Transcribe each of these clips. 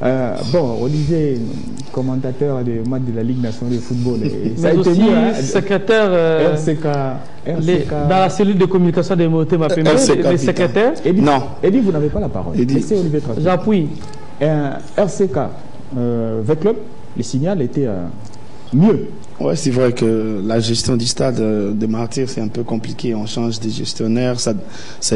Bon, Olivier, commentateur des matchs de la Ligue nationale de football. Ça a été aussi secrétaire dans la cellule de communication des Moté Mapembe, le secrétaire. Non. Eddie, vous n'avez pas la parole. Laissez Olivier tranquille. J'appuie. RCK, V-Club, le signal était mieux. Ouais, c'est vrai que la gestion du stade de Martyrs, c'est un peu compliqué. On change de gestionnaire, ça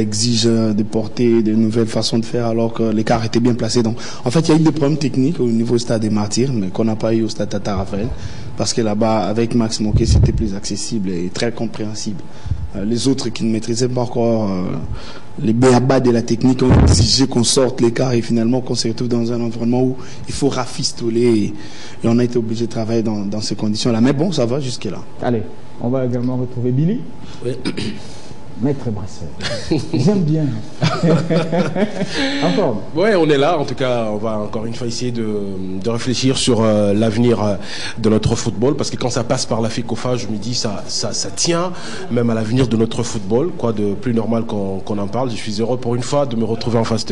exige de porter de nouvelles façons de faire alors que l'écart était bien placé. Donc, en fait, il y a eu des problèmes techniques au niveau du stade des Martyrs, mais qu'on n'a pas eu au stade Tata Raphaël, parce que là-bas, avec Max Moquet, c'était plus accessible et très compréhensible. Les autres qui ne maîtrisaient pas encore les béabas de la technique ont exigé qu'on sorte l'écart et finalement qu'on se retrouve dans un environnement où il faut rafistoler et on a été obligé de travailler dans ces conditions-là. Mais bon, ça va jusque-là. Allez, on va également retrouver Billy. Oui. Maître Brasseur. J'aime bien. Encore. Oui, on est là. En tout cas, on va encore une fois essayer de réfléchir sur l'avenir de notre football. Parce que quand ça passe par la FECOFA, je me dis ça tient même à l'avenir de notre football. Quoi de plus normal qu'on en parle. Je suis heureux pour une fois de me retrouver en face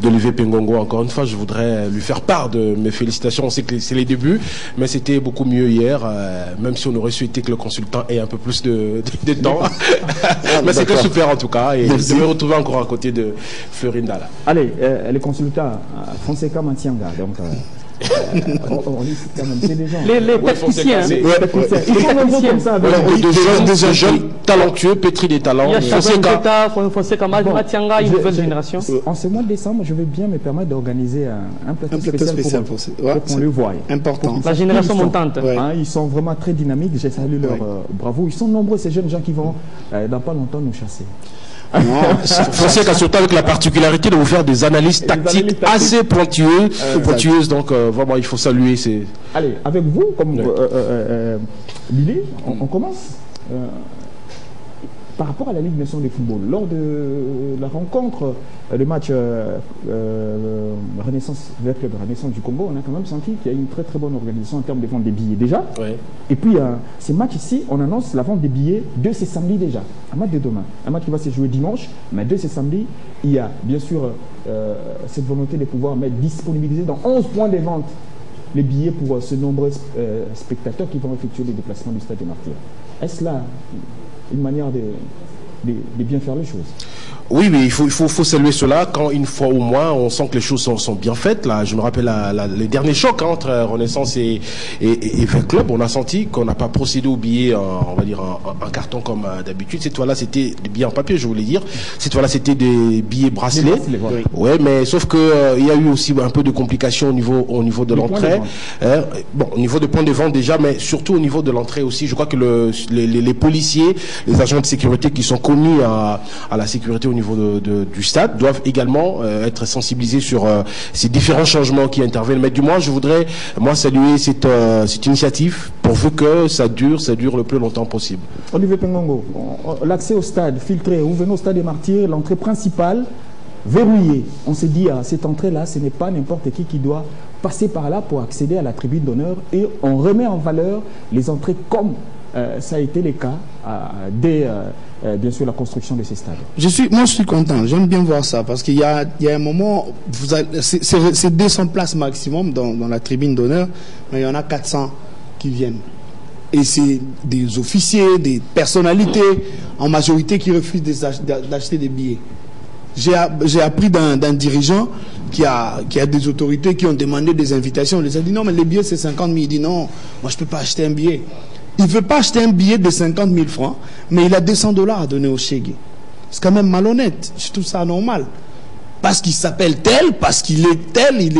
d'Olivier Pengongo. Encore une fois, je voudrais lui faire part de mes félicitations. On sait que c'est les débuts, mais c'était beaucoup mieux hier. Même si on aurait souhaité que le consultant ait un peu plus de temps. Mais c'était super en tout cas, et je me retrouver encore à côté de Florine Dalla. Allez, les consultants, Fonseca Mantianga, donc c'est des gens. Les tacticiens. Ils sont nombreux comme ça. Des jeunes talentueux, pétris des talents. Il y a Fonseca Mantianga, une nouvelle génération. En ce mois de décembre, je vais bien me permettre d'organiser un plateau spécial pour qu'on le voie. Important. La génération montante. Ils sont vraiment très dynamiques, j'ai salué leur bravo. Ils sont nombreux, ces jeunes gens qui vont dans pas longtemps nous chasser. Fonseca, surtout avec la particularité de vous faire des analyses tactiques assez pointueuses, donc vraiment il faut saluer ces... Allez, avec vous, comme Lily, on commence par rapport à la Ligue nationale de football. Lors de la rencontre, le match Renaissance du Congo, on a quand même senti qu'il y a une très très bonne organisation en termes de vente des billets déjà. Ouais. Et puis ces matchs ici, on annonce la vente des billets de ce samedi déjà. Un match de demain, un match qui va se jouer dimanche, mais de ce samedi, il y a bien sûr cette volonté de pouvoir disponibiliser dans 11 points de vente les billets pour ce nombreux spectateurs qui vont effectuer les déplacements du Stade des Martyrs. Est-ce là une manière de bien faire les choses? Oui, mais il faut saluer cela quand une fois au moins on sent que les choses sont bien faites. Là, je me rappelle les derniers chocs entre Renaissance et V-Club. On a senti qu'on n'a pas procédé aux billets, on va dire en carton comme d'habitude. Cette fois-là, c'était des billets en papier, je voulais dire. Cette fois-là, c'était des billets bracelets. Voilà. Ouais, mais sauf que il y a eu aussi un peu de complications au niveau de l'entrée. Bon, au niveau de points de vente déjà, mais surtout au niveau de l'entrée aussi. Je crois que les policiers, les agents de sécurité qui sont commis à la sécurité au niveau du stade doivent également être sensibilisés sur ces différents changements qui interviennent. Mais du moins, je voudrais saluer cette initiative pourvu que ça dure le plus longtemps possible. Olivier Pengongo, l'accès au stade filtré, vous venez au stade des Martyrs, l'entrée principale verrouillée. On s'est dit, cette entrée-là, ce n'est pas n'importe qui doit passer par là pour accéder à la tribune d'honneur, et on remet en valeur les entrées comme ça a été le cas dès bien sûr la construction de ces stades. Moi je suis content, j'aime bien voir ça parce qu'il y a un moment, c'est 200 places maximum dans la tribune d'honneur, mais il y en a 400 qui viennent. Et c'est des officiers, des personnalités en majorité qui refusent d'acheter des billets. J'ai appris d'un dirigeant qui a des autorités qui ont demandé des invitations. On les a dit non mais les billets c'est 50 000. Il dit non, moi je peux pas acheter un billet. Il ne veut pas acheter un billet de 50 000 francs, mais il a $200 à donner au Chégué. C'est quand même malhonnête. Je trouve ça normal. Parce qu'il s'appelle tel, parce qu'il est tel, il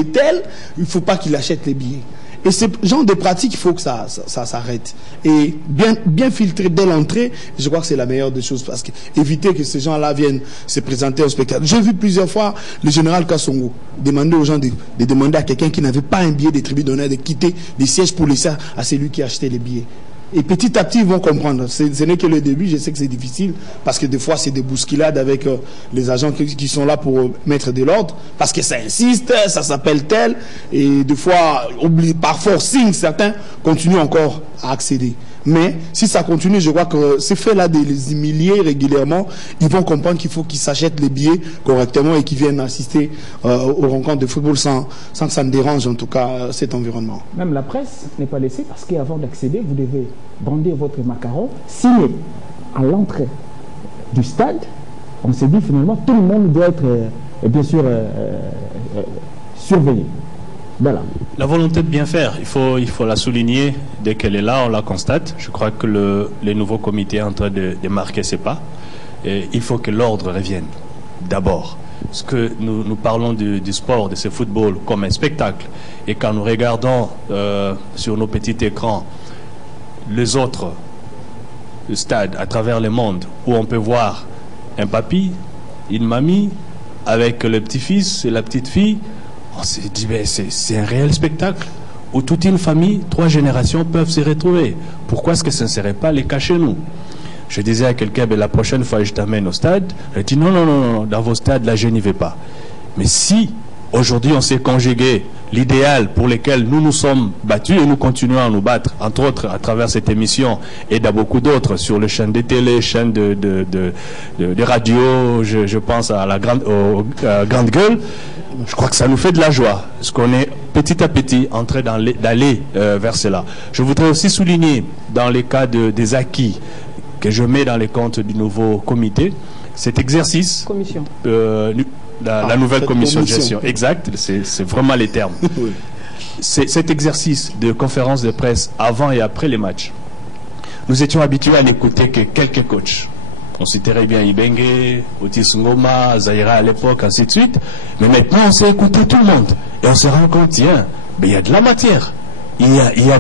ne faut pas qu'il achète les billets. Et ce genre de pratique, il faut que ça s'arrête. Et bien filtrer dès l'entrée, je crois que c'est la meilleure des choses. Parce que éviter que ces gens-là viennent se présenter au spectacle. J'ai vu plusieurs fois le général Kassongo demander aux gens de demander à quelqu'un qui n'avait pas un billet des tribunaux d'honneur de quitter les sièges pour laisser à celui qui achetait les billets. Et petit à petit, ils vont comprendre. Ce n'est que le début, je sais que c'est difficile, parce que des fois, c'est des bousculades avec les agents qui sont là pour mettre de l'ordre, parce que ça insiste, ça s'appelle tel, et des fois, par forcing, certains continuent encore à accéder. Mais si ça continue, je crois que ces faits-là de les humilier régulièrement, ils vont comprendre qu'il faut qu'ils s'achètent les billets correctement et qu'ils viennent assister aux rencontres de football sans que ça ne dérange en tout cas cet environnement. Même la presse n'est pas laissée parce qu'avant d'accéder, vous devez brandir votre macaron, signer à l'entrée du stade. On s'est dit finalement tout le monde doit être bien sûr surveillé. Voilà. La volonté de bien faire, il faut la souligner. Dès qu'elle est là, on la constate. Je crois que le nouveau comité est en train de marquer ses pas. Et il faut que l'ordre revienne d'abord. Parce que nous parlons du sport, de ce football comme un spectacle. Et quand nous regardons sur nos petits écrans les autres stades à travers le monde où on peut voir un papy, une mamie avec le petit-fils et la petite-fille, on s'est dit, ben, c'est un réel spectacle où toute une famille, 3 générations peuvent se retrouver. Pourquoi est-ce que ce ne serait pas le cas chez nous? Je disais à quelqu'un, ben, la prochaine fois je t'amène au stade, il dit non, dans vos stades, là je n'y vais pas. Mais si aujourd'hui on s'est conjugué l'idéal pour lequel nous nous sommes battus et nous continuons à nous battre, entre autres à travers cette émission et dans beaucoup d'autres sur les chaînes de télé, chaînes de radio, je pense à la grande gueule, je crois que ça nous fait de la joie, parce qu'on est petit à petit en train d'aller vers cela. Je voudrais aussi souligner dans les cas des acquis que je mets dans les comptes du nouveau comité, cet exercice, commission. La nouvelle commission de gestion, exact, c'est vraiment les termes. Oui. Cet exercice de conférence de presse avant et après les matchs, nous étions habitués à n'écouter que quelques coachs. On citerait bien Ibenge, Otis Ngoma, Zaïra à l'époque, ainsi de suite. Mais maintenant, on s'est écouté tout le monde. Et on se rend compte, tiens, il y a de la matière. Il y a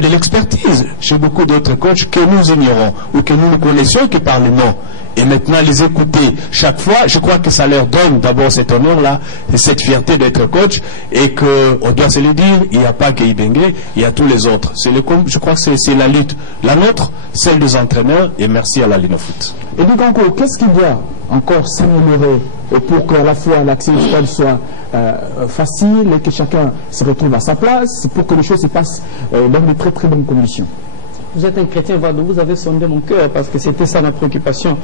de l'expertise chez beaucoup d'autres coachs que nous ignorons ou que nous connaissions qui parlent le nom. Et maintenant, les écouter chaque fois, je crois que ça leur donne d'abord cet honneur-là et cette fierté d'être coach et qu'on doit se le dire, il n'y a pas que Ibenge, il y a tous les autres. Je crois que c'est la lutte, la nôtre, celle des entraîneurs, et merci à la Linofoot. Et donc encore, qu'est-ce qui doit encore s'améliorer pour qu'à la fois l'accès au stade soit facile et que chacun se retrouve à sa place, pour que les choses se passent dans de très très bonnes conditions? Vous êtes un chrétien, vous avez sondé mon cœur parce que c'était ça ma préoccupation.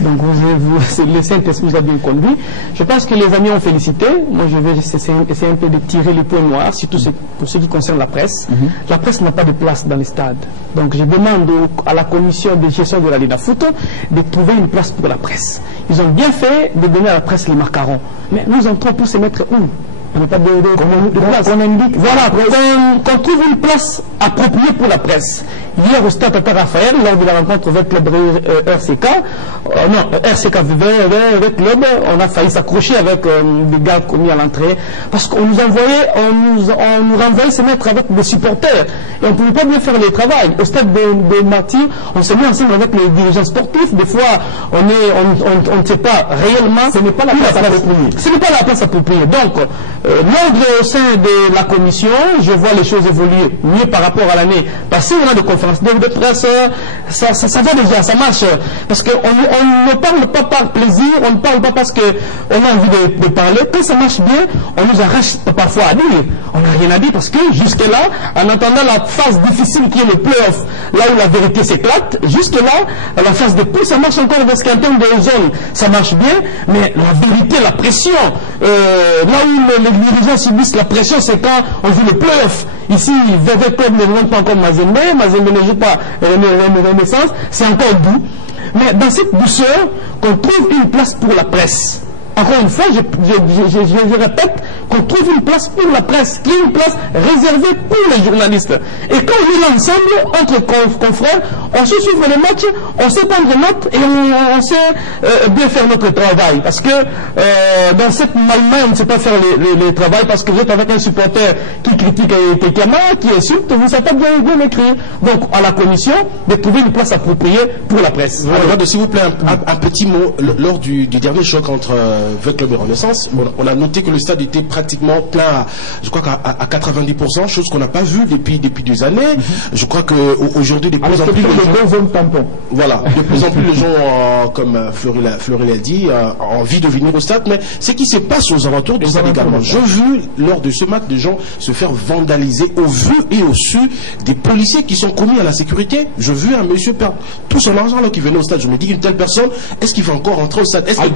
Donc le Saint-Esprit vous a bien conduit. Je pense que les amis ont félicité. Moi je vais essayer un peu de tirer les points noirs, surtout pour ce qui concerne la presse. La presse n'a pas de place dans les stades. Donc je demande à la commission de gestion de la Linafoot de trouver une place pour la presse. Ils ont bien fait de donner à la presse les macarons. Mais nous entrons pour se mettre où? On n'a pas de place. On indique, voilà, qu'on trouve une place appropriée pour la presse. Hier au stade Tata Raphaël, lors de la rencontre avec le RCK, RCK avec Club, on a failli s'accrocher avec des gardes commis à l'entrée, parce qu'on nous envoyait, on nous renvoyait se mettre avec des supporters, et on ne pouvait pas bien faire le travail. Au stade de Martyrs, on s'est mis ensemble avec les dirigeants sportifs, des fois on ne sait pas réellement, ce n'est pas la place appropriée. Ce n'est pas la place appropriée. Donc, l'ordre au sein de la commission, je vois les choses évoluer mieux par rapport à l'année passée. On a des conférences de presse, ça va déjà, ça marche. Parce qu'on ne parle pas par plaisir, on ne parle pas parce qu'on a envie de parler. Quand ça marche bien, on nous arrache parfois à dire. On n'a rien à dire parce que jusque-là, en attendant la phase difficile qui est le play-off, là où la vérité s'éclate, jusque-là, la phase de pouce, ça marche encore parce qu'en termes de zone, ça marche bien, mais la vérité, la pression, là où les dirigeants subissent la pression, c'est quand on joue le play-off. Ici, VV Club ne monte pas encore Mazembe ne joue pas Renaissance, c'est encore doux. Mais dans cette douceur, qu'on trouve une place pour la presse. Encore une fois, je répète qu'on trouve une place pour la presse, qui est une place réservée pour les journalistes. Et quand on est ensemble, entre confrères, on se suivre les matchs, on sait prendre note et on sait bien faire notre travail. Parce que dans cette malmain, on ne sait pas faire le travail parce que vous êtes avec un supporter qui critique quelqu'un, qui insulte, vous ne savez pas bien écrire. Donc, à la commission, de trouver une place appropriée pour la presse. S'il vous plaît, un petit mot. Lors du dernier choc entre avec Club et Renaissance, on a noté que le stade était pratiquement plein, je crois qu'à 90%, chose qu'on n'a pas vue depuis des années. Je crois qu'aujourd'hui, de plus en plus voilà, de plus en plus les gens, comme Fleury l'a dit, ont envie de venir au stade, mais ce qui se passe aux alentours du stade également. J'ai vu lors de ce match des gens se faire vandaliser au vu et au su des policiers qui sont commis à la sécurité. Je vu un monsieur perdre tout son argent alors qu'il venait au stade. Je me dis, une telle personne, est-ce qu'il va encore rentrer au stade? Est-ce que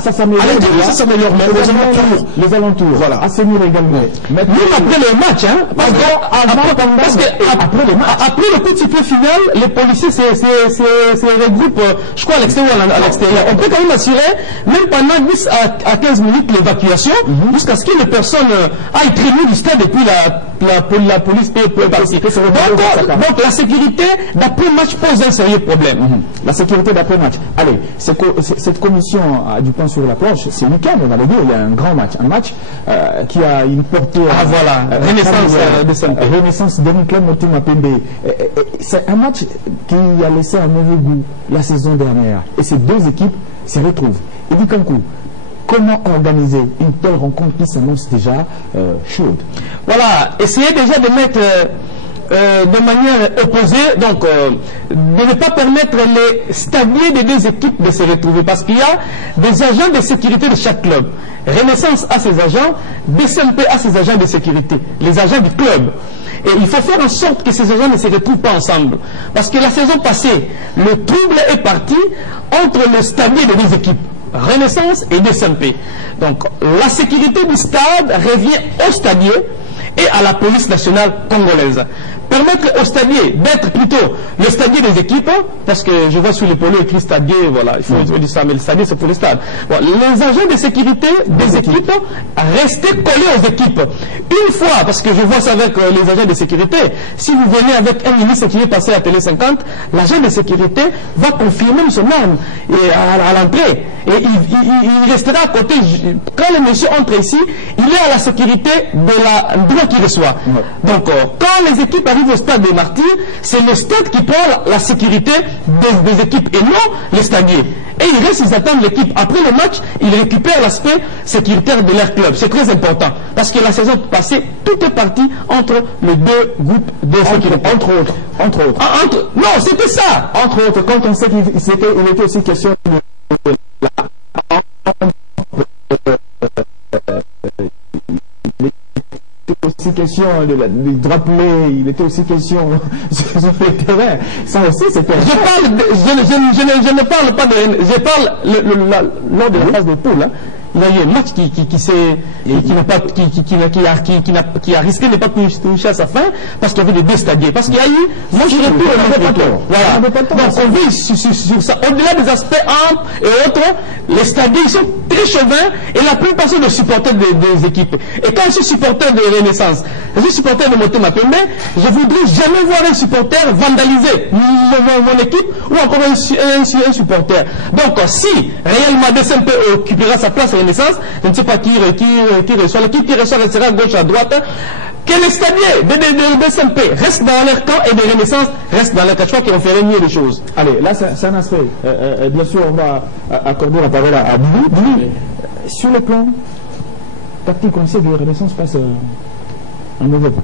ça s'améliore, mais les alentours, voilà. Assainir également. Même après le match, hein, parce que après le coup de sifflet final, les policiers se regroupent, je crois, à l'extérieur. On peut quand même assurer, même pendant 10 à 15 minutes, l'évacuation, jusqu'à ce que les personnes aillent traîner du stade et puis la police peut partir. Donc la sécurité d'après-match pose un sérieux problème. La sécurité d'après-match. Allez, cette commission a du pain sur la planche. C'est le week-end, on va le dire, il y a un grand match. Un match qui a une portée... Renaissance de Club Motema Pembe. C'est un match qui a laissé un mauvais goût la saison dernière. Et ces deux équipes se retrouvent. Et du Kankou, comment organiser une telle rencontre qui s'annonce déjà chaude? Voilà, essayez déjà de mettre de manière opposée, donc de ne pas permettre les stadiers des deux équipes de se retrouver, parce qu'il y a des agents de sécurité de chaque club. Renaissance a ses agents, DSMP a ses agents de sécurité, les agents du club. Et il faut faire en sorte que ces agents ne se retrouvent pas ensemble. Parce que la saison passée, le trouble est parti entre le stadier des deux équipes, Renaissance et DSMP. Donc la sécurité du stade revient au stadier et à la police nationale congolaise. Permettre au stadier d'être plutôt le stadier des équipes, parce que je vois sur les polos écrit stadier, voilà, il faut dire ça, mais le stadier c'est pour le stade. Voilà, les agents de sécurité des équipes, rester collés aux équipes. Une fois, parce que je vois ça avec les agents de sécurité, si vous venez avec un ministre qui est passé à Télé 50, l'agent de sécurité va confirmer son nom à l'entrée. Et il restera à côté. Quand le monsieur entre ici, il est à la sécurité de la droit qu'il reçoit. Donc, quand les équipes arrivent au stade des Martyrs, c'est le stade qui prend la sécurité des équipes et non les stadiers. Et ils restent, ils attendent l'équipe. Après le match, ils récupèrent l'aspect sécuritaire de leur club. C'est très important. Parce que la saison passée, tout est parti entre les deux groupes de sécurité. Entre autres. Non, c'était ça. Entre autres, quand on sait qu'il était aussi question de question du droit de play, il était aussi question sur le terrain. Ça aussi, c'était... Je ne parle pas de... Je parle lors de la phase de poule. Hein. Il y a eu un match qui a risqué de ne pas toucher à sa fin parce qu'il y avait des deux stadiers. Parce qu'il y a eu... Moi, je donc, on vit sur ça. Au-delà des aspects amples et autres, les stadiers, ils sont très chauvins et la plupart sont des supporters des équipes. Et quand je suis supporter de Renaissance, je suis supporter de Motema Pembe, je voudrais jamais voir un supporter vandaliser mon équipe ou encore un supporter. Donc, si réellement DSMP occupera sa place à Renaissance, je ne sais pas qui reçoit, l'équipe qui reçoit restera à gauche, à droite, que les stadiers de DSMP restent dans leur camp et de Renaissance restent dans leur camp. Je crois qu'on ferait mieux les choses. Allez, là c'est un aspect. Bien sûr, on va accorder la parole à Boulou. Sur le plan tactique, on sait que Renaissance passe un mauvais point.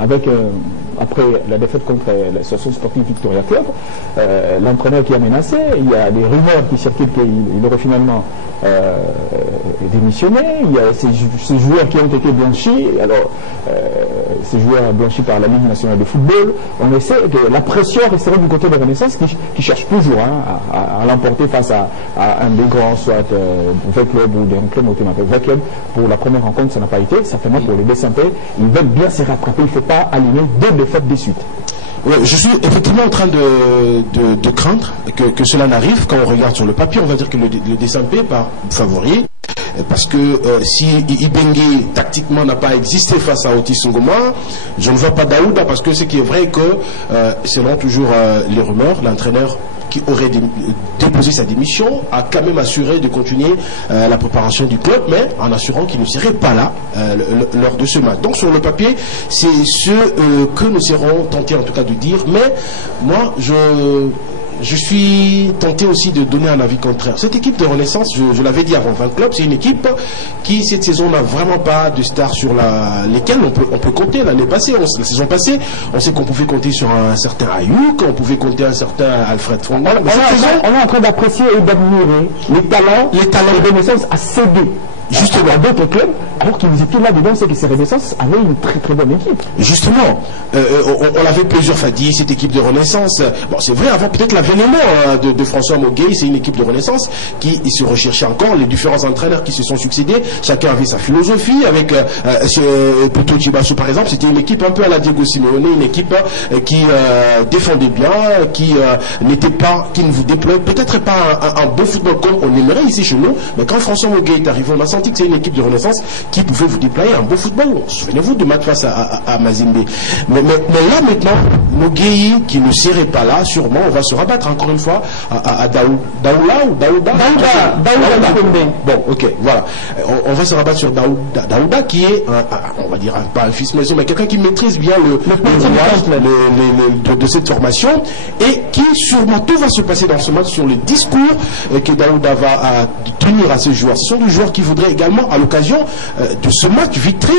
Avec après la défaite contre l'association sportive Victoria Club, l'entraîneur qui a menacé, il y a des rumeurs qui circulent qu'il aurait finalement démissionné, il y a ces joueurs qui ont été blanchis, alors ces joueurs blanchis par la Ligue nationale de football, on essaie que la pression resterait du côté de Renaissance qui cherche toujours à l'emporter face à un des grands, soit V-Club ou des clubs automatiques. V-Club, pour la première rencontre, ça n'a pas été, certainement pour les DSMP, ils veulent bien se rattraper, il ne faut pas aligner deux défaites de suite. Ouais, je suis effectivement en train de craindre que cela n'arrive. Quand on regarde sur le papier, on va dire que le DSMP part favori. Parce que si Ibenge tactiquement n'a pas existé face à Otis Ngoma, je ne vois pas Daouda, parce que ce qui est vrai que selon toujours les rumeurs, l'entraîneur qui aurait déposé sa démission a quand même assuré de continuer la préparation du club, mais en assurant qu'il ne serait pas là lors de ce match. Donc sur le papier, c'est ce que nous serons tentés en tout cas de dire, mais moi je suis tenté aussi de donner un avis contraire. Cette équipe de Renaissance, je l'avais dit avant 20 clubs, c'est une équipe qui, cette saison, n'a vraiment pas de stars sur lesquelles on peut compter. L'année passée, la saison passée, on sait qu'on pouvait compter sur un certain Ayouk, on pouvait compter un certain Alfred Fonga. On est en train d'apprécier et d'admirer les talents de Renaissance à céder. Justement, d'autres clubs, alors qu'ils étaient là-dedans, c'est que ces Renaissance avaient une très très bonne équipe. Justement, on l'avait plusieurs fois dit, cette équipe de Renaissance. Bon, c'est vrai, avant peut-être l'avènement de François Mogué, c'est une équipe de Renaissance qui se recherchait encore, les différents entraîneurs qui se sont succédés, chacun avait sa philosophie, avec Puto Chibasso par exemple, c'était une équipe un peu à la Diego Simeone, une équipe qui défendait bien, qui ne vous déployait peut-être pas un beau football comme on aimerait ici chez nous, mais quand François Mogué est arrivé, on a senti que c'est une équipe de Renaissance qui pouvait vous déployer un beau football. Souvenez-vous du match face à Mazembe. Mais là maintenant, Mogué qui ne serait pas là, sûrement on va se rabattre encore une fois à Daouda. Bon, ok, voilà. On va se rabattre sur Daouda qui est, on va dire, pas un fils maison, mais quelqu'un qui maîtrise bien le de cette formation et qui sûrement tout va se passer dans ce match sur le discours que Daouda va tenir à ses joueurs. Ce sont des joueurs qui voudraient également, à l'occasion de ce match vitrine,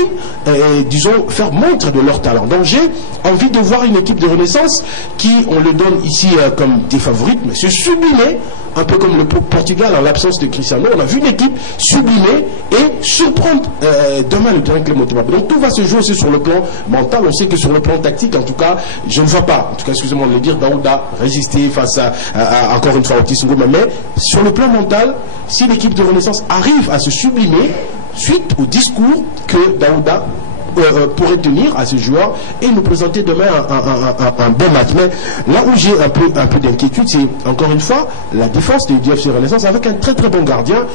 disons, faire montre de leur talent. Donc j'ai envie de voir une équipe de Renaissance qui, on le donne ici comme des favorites, mais se sublimer, un peu comme le Portugal en l'absence de Cristiano. On a vu une équipe sublimer et surprendre demain le terrain Clément Mbappé. Donc tout va se jouer aussi sur le plan mental. On sait que sur le plan tactique, en tout cas, je ne vois pas, en tout cas, excusez-moi de le dire, Daouda résister face à encore une fois Otis Ngoma. Mais sur le plan mental, si l'équipe de Renaissance arrive à se sublimer suite au discours que Daouda pourrait tenir à ses joueurs et nous présenter demain un bon match. Mais là où j'ai un peu d'inquiétude, c'est encore une fois la défense du FC Renaissance avec un très très bon gardien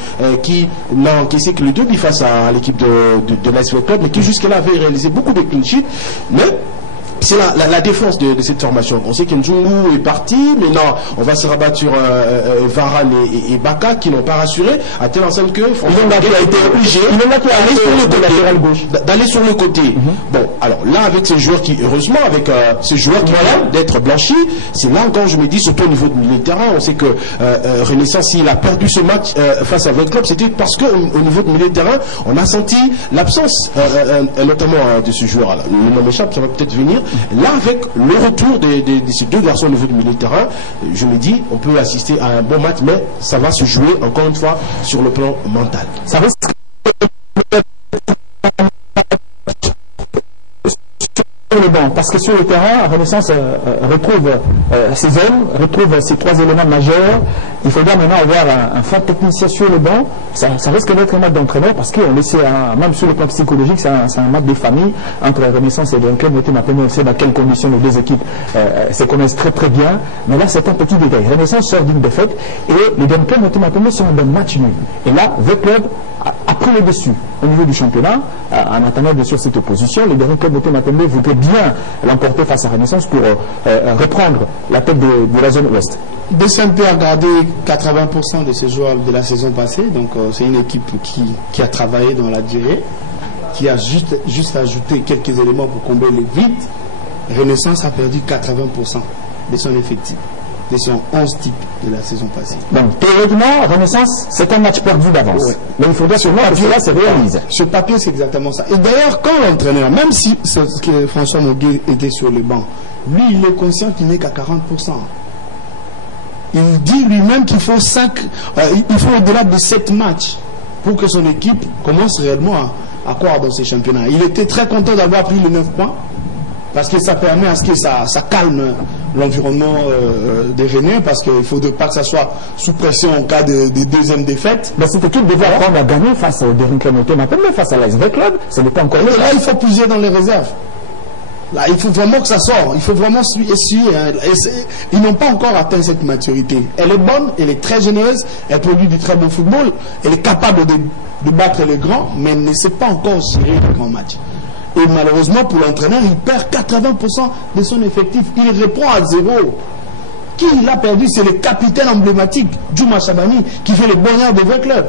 qui n'a encaissé que le 2 buts face à l'équipe de l'AS Club, mais qui jusque-là avait réalisé beaucoup de clean sheets. Mais c'est la défense de cette formation. On sait qu'Nzungu est parti, mais non, on va se rabattre sur Varane et Baka qui n'ont pas rassuré, à telle enseigne que François Mogué a été obligé d'aller sur le côté. Bon, alors là, avec ces joueurs qui, heureusement, avec ces joueurs qui viennent d'être blanchis, c'est là encore, je me dis, surtout au niveau du milieu de terrain, on sait que Renaissance, s'il a perdu ce match face à votre club, c'était parce qu'au niveau du milieu de terrain, on a senti l'absence, notamment de ce joueur-là. Le nom m'échappe, ça va peut-être venir. Là, avec le retour de ces deux garçons au niveau du milieu de terrain, je me dis, on peut assister à un bon match, mais ça va se jouer, encore une fois, sur le plan mental. Ça risque le banc, parce que sur le terrain, Renaissance retrouve ses hommes, retrouve ses trois éléments majeurs. Il faudra maintenant avoir un fort technicien sur le banc. Ça risque d'être un match d'entraîneur parce qu'on le sait, même sur le plan psychologique, c'est un match de famille entre Renaissance et Dunkerque. Maintenant, on sait dans quelles conditions les deux équipes se connaissent très très bien. Mais là, c'est un petit détail. Renaissance sort d'une défaite et les Dunkerque maintenant sont dans un match nul. Et là, le club a pris le dessus au niveau du championnat en attendant bien sûr cette opposition. Les derniers clubs maintenant voudraient bien l'emporter face à Renaissance pour reprendre la tête de la zone ouest. DCMP a gardé 80% de ses joueurs de la saison passée, donc c'est une équipe qui a travaillé dans la durée, qui a juste ajouté quelques éléments pour combler les vides. Renaissance a perdu 80% de son effectif, de son 11 types de la saison passée. Donc théoriquement, Renaissance, c'est un match perdu d'avance. Ouais. Mais il faudrait sûrement que cela se réalise. Sur papier, c'est exactement ça. Et d'ailleurs, quand l'entraîneur, même si François Mogué était sur le banc, lui, il est conscient qu'il n'est qu'à 40%. Il dit lui-même qu'il faut il faut au-delà de 7 matchs pour que son équipe commence réellement à croire dans ces championnats. Il était très content d'avoir pris les 9 points parce que ça permet à ce que ça calme l'environnement des Rennais, parce qu'il ne faudrait pas que ça soit sous pression en cas de deuxième défaite. Mais cette équipe devait apprendre à gagner face au Derrick Clémenté, mais face à l'ASV Club, ce n'est pas encore là. Là, il faut puiser dans les réserves. Là, il faut vraiment que ça sorte. Il faut vraiment essuyer. Ils n'ont pas encore atteint cette maturité. Elle est bonne, elle est très généreuse, elle produit du très bon football, elle est capable de battre les grands, mais elle ne sait pas encore gérer les grands matchs. Et malheureusement, pour l'entraîneur, il perd 80% de son effectif. Il répond à 0. Qui l'a perdu? C'est le capitaine emblématique, Djouma Chabani, qui fait le bonheur de votre club.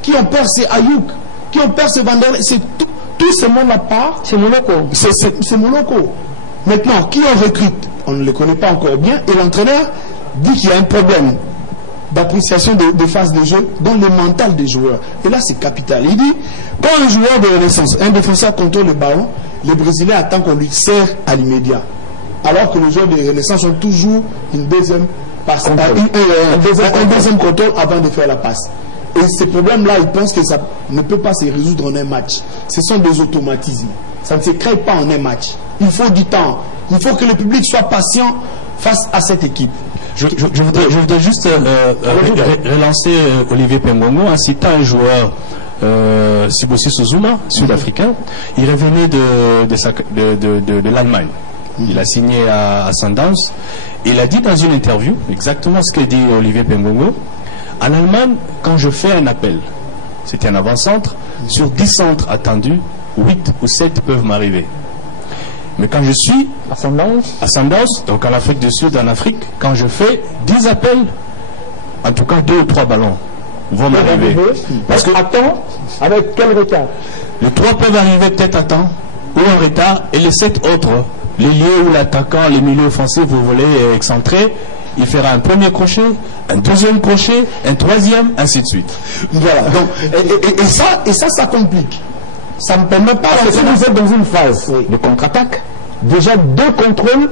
Qui en perd, c'est Ayouk. Qui en perd, c'est Vander. C'est tout ce monde à part. C'est Monaco. C'est Monaco. Maintenant, qui en recrute? On ne le connaît pas encore bien. Et l'entraîneur dit qu'il y a un problème d'appréciation des phases de jeu dans le mental des joueurs. Et là, c'est capital. Il dit, quand un joueur de Renaissance, un défenseur contrôle le ballon, les Brésiliens attendent qu'on lui serre à l'immédiat. Alors que les joueurs de Renaissance ont toujours une deuxième passe, un deuxième contrôle avant de faire la passe. Et ces problèmes-là, ils pensent que ça ne peut pas se résoudre en un match. Ce sont des automatismes. Ça ne se crée pas en un match. Il faut du temps. Il faut que le public soit patient face à cette équipe. Je voudrais juste relancer Olivier Pengongo en citant un joueur, Sibossi Suzuma, sud-africain. Il revenait de l'Allemagne. Il a signé à Sundance. Il a dit dans une interview exactement ce que dit Olivier Pengongo. En Allemagne, quand je fais un appel, c'était un avant-centre, sur 10 centres attendus, 8 ou 7 peuvent m'arriver. Mais quand je suis à Sundance, donc en Afrique du Sud, en Afrique, quand je fais 10 appels, en tout cas 2 ou 3 ballons vont m'arriver. Parce que à temps, avec quel retard? Les 3 peuvent arriver peut-être à temps ou en retard, et les 7 autres, les lieux où l'attaquant, les milieux offensifs, vous voulez excentrer, il fera un premier crochet, un deuxième crochet, un troisième, ainsi de suite. Voilà. Donc, et ça complique. Ça ne permet pas. Parce que si vous êtes dans une phase de contre-attaque, déjà 2 contrôles,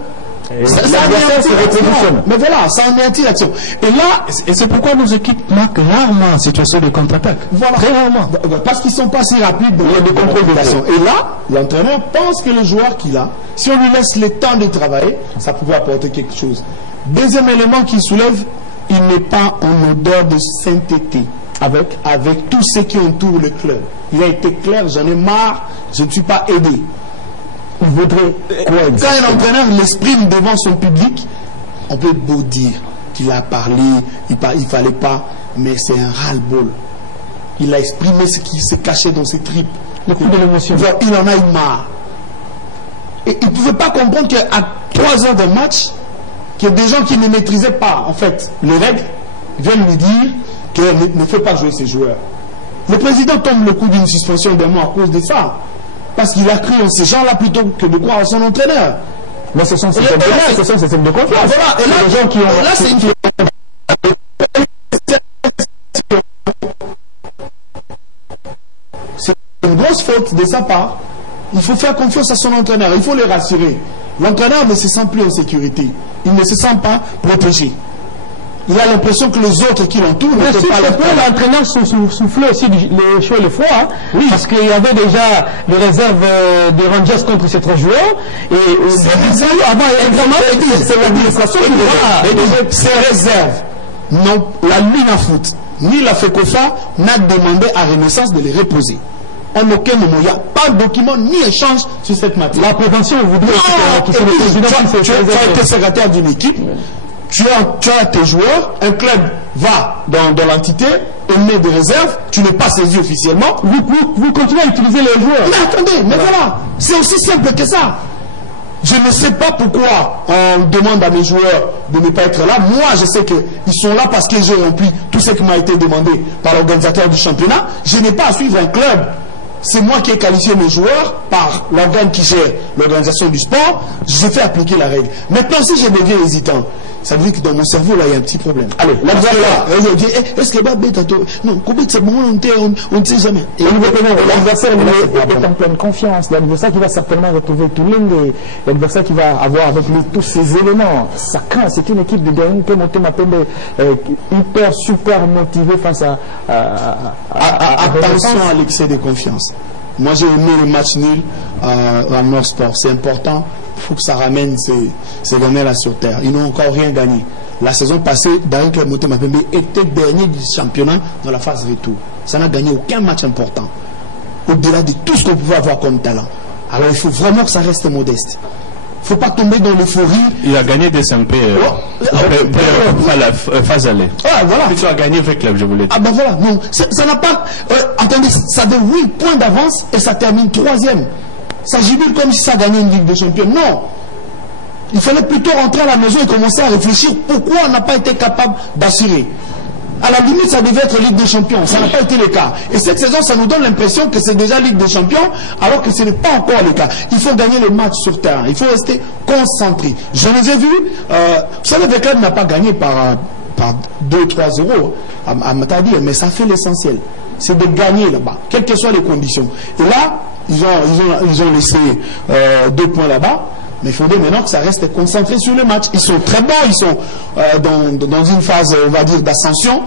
ça mais voilà, ça anéantit l'action. Et là, et c'est pourquoi nos équipes marquent rarement en situation de contre-attaque. Voilà. Très rarement. Parce qu'ils ne sont pas si rapides dans les contrôles d'action. Et là, l'entraîneur pense que le joueur qu'il a, si on lui laisse le temps de travailler, ça pouvait apporter quelque chose. Deuxième élément qu'il soulève, il n'est pas en odeur de sainteté avec tous ceux qui entourent le club. Il a été clair, j'en ai marre, je ne suis pas aidé. Il voudrait quoi? Quand un entraîneur l'exprime devant son public, on peut beau dire qu'il a parlé, il fallait pas, mais c'est un ras-le-bol. Il a exprimé ce qui se cachait dans ses tripes. Le coup de l'émotion. Il en a eu marre. Et il ne pouvait pas comprendre qu'à 3 heures de match, qu'il y a des gens qui ne maîtrisaient pas, en fait, les règles, viennent lui dire qu'il ne fait pas jouer ses joueurs. Le président tombe le coup d'une suspension d'un mois à cause de ça. Parce qu'il a cru en ces gens-là plutôt que de croire en son entraîneur. Mais ce sont ces systèmes de confiance. Voilà. Et là, les gens qui ont... Là, c'est une grosse faute de sa part. Il faut faire confiance à son entraîneur. Il faut le rassurer. L'entraîneur ne se sent plus en sécurité. Il ne se sent pas protégé. Il a l'impression que les autres qui l'entourent ne sont pas là. L'entraîneur soufflait aussi le chaud et le froid. Hein, oui. Parce qu'il y avait déjà des réserves des Rangers contre ces 3 joueurs. Et c'est l'administration qui les ces réserves. Non, la Luna Foot, ni la FECOFA n'a demandé à Renaissance de les reposer. En aucun moment, il n'y a pas de document ni échange sur cette matière. La prévention, vous dites que c'est le président qui tu as été secrétaire d'une équipe. Tu as tes joueurs, un club va dans l'entité, et met des réserves, tu n'es pas saisi officiellement. Vous continuez à utiliser les joueurs. Mais attendez, mais voilà, c'est aussi simple que ça. Je ne sais pas pourquoi on demande à mes joueurs de ne pas être là. Moi, je sais qu'ils sont là parce que j'ai rempli tout ce qui m'a été demandé par l'organisateur du championnat. Je n'ai pas à suivre un club. C'est moi qui ai qualifié mes joueurs par l'organe qui gère l'organisation du sport. Je fais appliquer la règle. Maintenant, si je deviens hésitant, ça veut dire que dans mon cerveau, là, il y a un petit problème. Allez, est-ce que non, c'est bon, on ne sait jamais. Et l'adversaire est en pleine confiance. L'adversaire qui va certainement retrouver tout l'une, l'adversaire qui va avoir avec lui tous ces éléments. Ça craint, c'est une équipe de dernier que Monté Mapembe hyper, super motivée face à attention à l'excès de confiance. Moi, j'ai aimé le match nul à Nord Sport. C'est important. Il faut que ça ramène ces gamins-là sur terre. Ils n'ont encore rien gagné. La saison passée, Daring Club Monté Mapembe était dernier du championnat dans la phase retour. Ça n'a gagné aucun match important. Au-delà de tout ce qu'on pouvait avoir comme talent. Alors, il faut vraiment que ça reste modeste. Il ne faut pas tomber dans l'euphorie. Il a gagné des SMP la phase aller. Ah, voilà. Tu as gagné avec club, je voulais dire. Ah ben voilà, non, ça n'a pas... attendez, ça donne 8 points d'avance et ça termine 3e. Ça jubile comme si ça gagnait une Ligue des Champions. Non. Il fallait plutôt rentrer à la maison et commencer à réfléchir pourquoi on n'a pas été capable d'assurer. À la limite, ça devait être Ligue des Champions. Ça n'a pas été le cas. Et cette saison, ça nous donne l'impression que c'est déjà Ligue des Champions, alors que ce n'est pas encore le cas. Il faut gagner le match sur terrain. Il faut rester concentré. Je les ai vus. Vous savez, le club n'a pas gagné par 2-3 euros à Matadi, mais ça fait l'essentiel. C'est de gagner là-bas, quelles que soient les conditions. Et là, ils ont laissé 2 points là-bas. Mais il faudrait maintenant que ça reste concentré sur le match. Ils sont très bons, ils sont dans une phase, on va dire, d'ascension.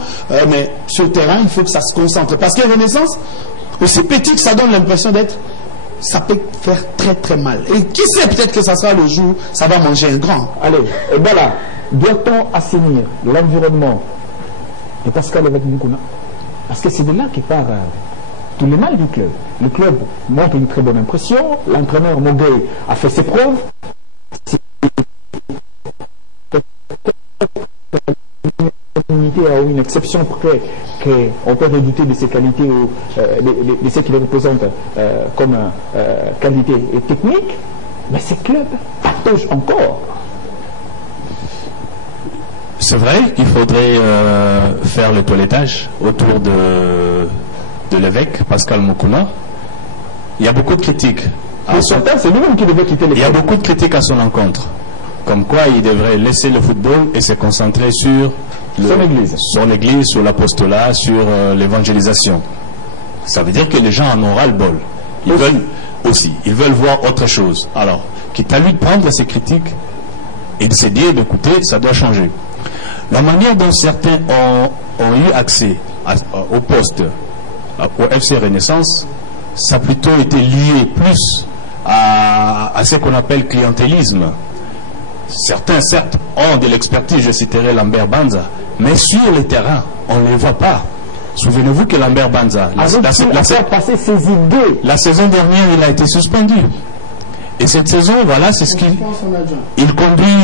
Mais sur le terrain, il faut que ça se concentre. Parce que Renaissance, aussi petit que ça donne l'impression d'être, ça peut faire très très mal. Et qui sait, peut-être que ça sera le jour, ça va manger un grand. Allez, et voilà, doit-on assainir l'environnement de Pascal avec Moukouna? Parce que c'est de là qu'il part tout le mal du club. Le club montre une très bonne impression. L'entraîneur Mogué a fait ses preuves. À une exception près qu'on peut redouter de ses qualités ou de ce qu'il représente comme qualité et technique, mais ces clubs patauchent encore. C'est vrai qu'il faudrait faire le toilettage autour de l'évêque Pascal Moukouna. Il y a beaucoup de critiques. C'est lui-même qui devait quitter les clubs. Il y a beaucoup de critiques à son encontre. Comme quoi il devrait laisser le football et se concentrer sur son église, sur l'apostolat, sur l'évangélisation. Ça veut dire que les gens en ont ras-le-bol. Ils veulent voir autre chose. Alors, quitte à lui de prendre ces critiques et de se dire, écoutez, ça doit changer. La manière dont certains ont eu accès au poste, au FC Renaissance, ça a plutôt été lié plus à ce qu'on appelle clientélisme. Certains, certes, ont de l'expertise, je citerai Lambert Banza, mais sur le terrain, on ne les voit pas. Souvenez-vous que Lambert Banza, la saison dernière, il a été suspendu. Et cette saison, voilà, c'est ce qu'il conduit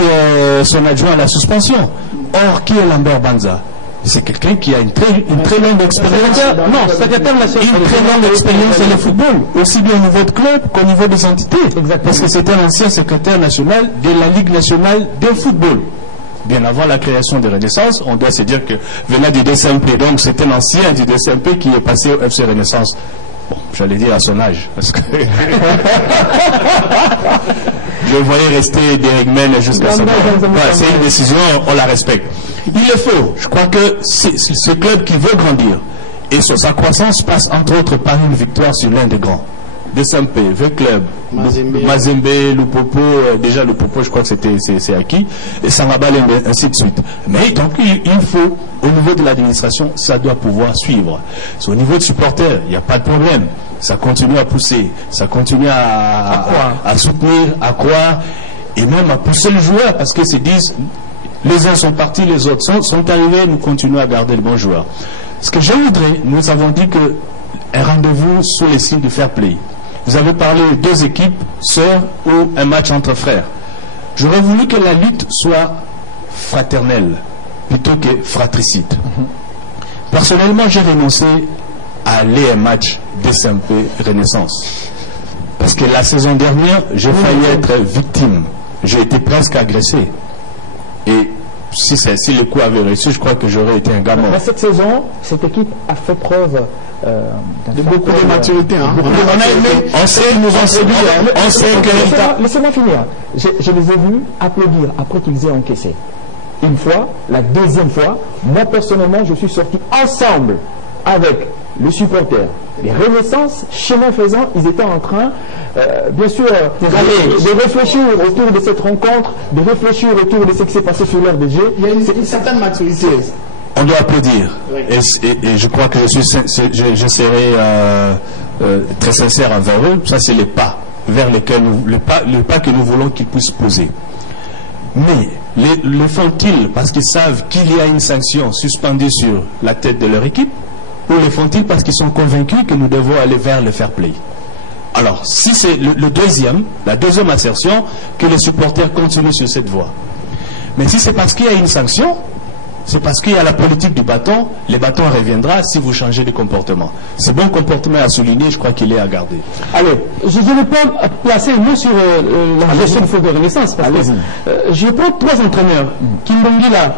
son adjoint à la suspension. Or, qui est Lambert Banza? C'est quelqu'un qui a une très longue expérience. Non, secrétaire national. Une très longue expérience dans le football, aussi bien au niveau de club qu'au niveau des entités. Exactement. Parce que c'était l'ancien secrétaire national de la Ligue nationale de football. Bien avant la création de Renaissance, on doit se dire que venait du DCMP. Donc c'était l'ancien du DCMP qui est passé au FC Renaissance. Bon, j'allais dire à son âge. Parce que je le voyais rester d'Erigmen jusqu'à son âge. C'est une décision, on la respecte. Il le faut. Je crois que ce club qui veut grandir et sa croissance passe entre autres par une victoire sur l'un des grands. DSMP, V-Club, Mazembe, Lupopo, déjà Lupopo, je crois que c'est acquis, et Sarabal, ainsi de suite. Mais donc, il faut, au niveau de l'administration, ça doit pouvoir suivre. Au niveau de supporters, il n'y a pas de problème. Ça continue à pousser, ça continue à soutenir, à croire, et même à pousser le joueur, parce que se disent, les uns sont partis, les autres sont arrivés, nous continuons à garder le bon joueur. Ce que je voudrais, nous avons dit que un rendez-vous sous les signes de fair play. Vous avez parlé de 2 équipes sœurs ou un match entre frères. J'aurais voulu que la lutte soit fraternelle plutôt que fratricide. Personnellement, j'ai renoncé à aller à un match DSMP Renaissance. Parce que la saison dernière, j'ai failli être victime. J'ai été presque agressé. Et si le coup avait réussi, je crois que j'aurais été un gamin. Mais cette saison, cette équipe a fait preuve de beaucoup de maturité. On sait que... Laissez-moi finir. Je les ai vus applaudir après qu'ils aient encaissé. Une fois, la deuxième fois, moi personnellement, je suis sorti ensemble avec le supporter. Les Renaissances, chemin faisant, ils étaient en train, bien sûr, de réfléchir autour de cette rencontre, de réfléchir autour de ce qui s'est passé sur l'heure de jeu. Il y a une certaine maturité. On doit applaudir. Oui. Et je crois que je serai très sincère envers eux. Ça, c'est les pas vers lesquels le pas que nous voulons qu'ils puissent poser. Mais le font-ils parce qu'ils savent qu'il y a une sanction suspendue sur la tête de leur équipe, ou le font-ils parce qu'ils sont convaincus que nous devons aller vers le fair play? Alors, si c'est la deuxième assertion, que les supporters continuent sur cette voie. Mais si c'est parce qu'il y a une sanction, c'est parce qu'il y a la politique du bâton, le bâton reviendra si vous changez de comportement. Ce bon comportement à souligner, je crois qu'il est à garder. Allez, je ne vais pas placer un mot sur la gestion du football de Renaissance, parce que je prends 3 entraîneurs, Kimbangila,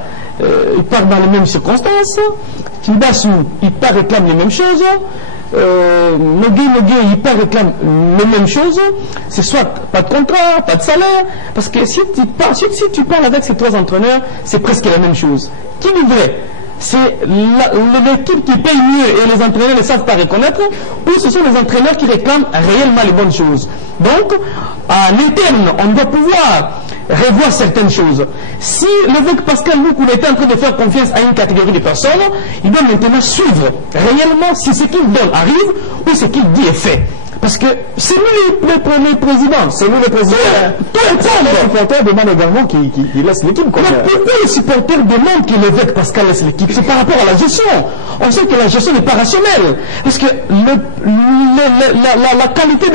il part dans les mêmes circonstances. Kibasu, il part réclame les mêmes choses. Nogué, il part réclame les mêmes choses. C'est soit pas de contrat, pas de salaire. Parce que si tu parles avec ces trois entraîneurs, c'est presque la même chose. Qui vivrait? C'est l'équipe qui paye mieux et les entraîneurs ne savent pas reconnaître, ou ce sont les entraîneurs qui réclament réellement les bonnes choses. Donc, à l'interne, on doit pouvoir revoir certaines choses. Si l'évêque Pascal Moukouna était en train de faire confiance à une catégorie de personnes, il doit maintenant suivre réellement si ce qu'il donne arrive ou ce qu'il dit est fait. Parce que c'est nous les premiers présidents. C'est nous les présidents. Les supporters demandent également qu'ils laissent l'équipe. Mais pourquoi les supporters demandent que l'évêque Pascal laisse l'équipe? C'est par rapport à la gestion. On sait que la gestion n'est pas rationnelle. Parce que la qualité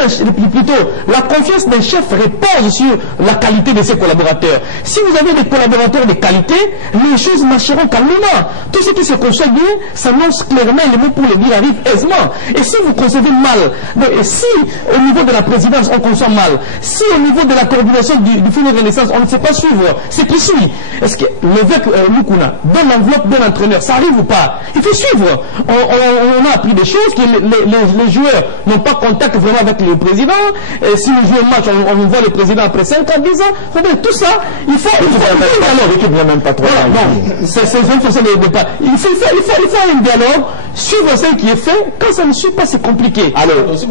plutôt, la confiance d'un chef repose sur la qualité de ses collaborateurs. Si vous avez des collaborateurs de qualité, les choses marcheront calmement. Tout ce qui se conçoit bien s'annonce clairement et les mots pour le dire arrivent aisément. Et si vous concevez mal, si au niveau de la présidence on conçoit mal, si au niveau de la coordination du Fonds de Renaissance on ne sait pas suivre ce qui suit, est-ce que l'évêque Moukouna donne l'enveloppe d'un entraîneur, ça arrive ou pas? Il faut suivre. On a appris des choses que les joueurs n'ont pas contact vraiment avec le président, et si le joueur match, on voit le président après 5 ans, 10 ans, tout ça, il faut l'équipe n'a même pas trop. C'est une façon de pas. Il faut un dialogue, suivre ce qui est fait. Quand ça ne suit pas, c'est compliqué. Alors, je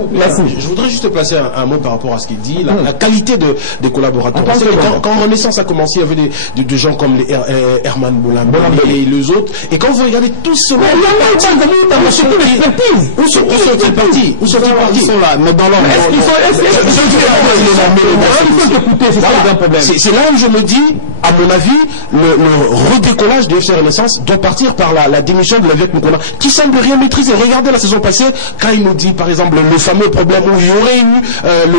voudrais juste placer un mot par rapport à ce qu'il dit, la qualité des collaborateurs. Quand Renaissance a commencé, il y avait des gens comme les Herman Boulamba et les autres. Et quand vous regardez tous ceux-là, où sont-ils partis? Ils sont là, mais dans l'ordre. C'est là où je me dis, à mon avis, le redécollage de FC Renaissance doit partir par la démission de l'évêque Moukouna, qui semble rien maîtriser. Regardez la saison passée, quand il nous dit, par exemple, le fameux problème où il y aurait eu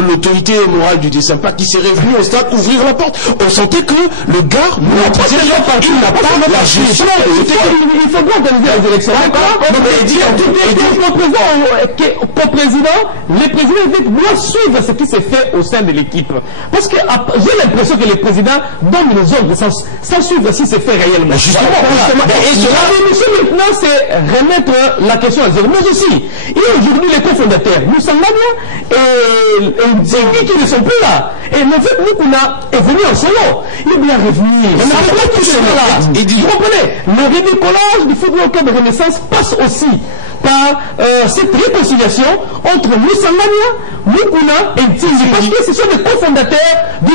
l'autorité morale du Décempa qui serait venu au stade ouvrir la porte. On sentait que le gars n'a pas la gestion. Il faut bien organiser les élections. Comme président, les présidents doivent suivre ce qui s'est fait au sein de l'équipe. Parce que j'ai l'impression que les présidents donnent les ordres sans suivre si c'est fait réellement. Et la mission maintenant, c'est remettre la question à zéro. Mais aussi, il y a aujourd'hui les cofondateurs, Moussa Ngania et Zengui qui ne sont plus là. Et en fait, Moukouna est venu en solo. Il doit revenir. Vous comprenez? Le redécollage du football club de Renaissance passe aussi par cette réconciliation entre Moussa Ngania, Moukouna et Zengui. Parce que ce sont les cofondateurs du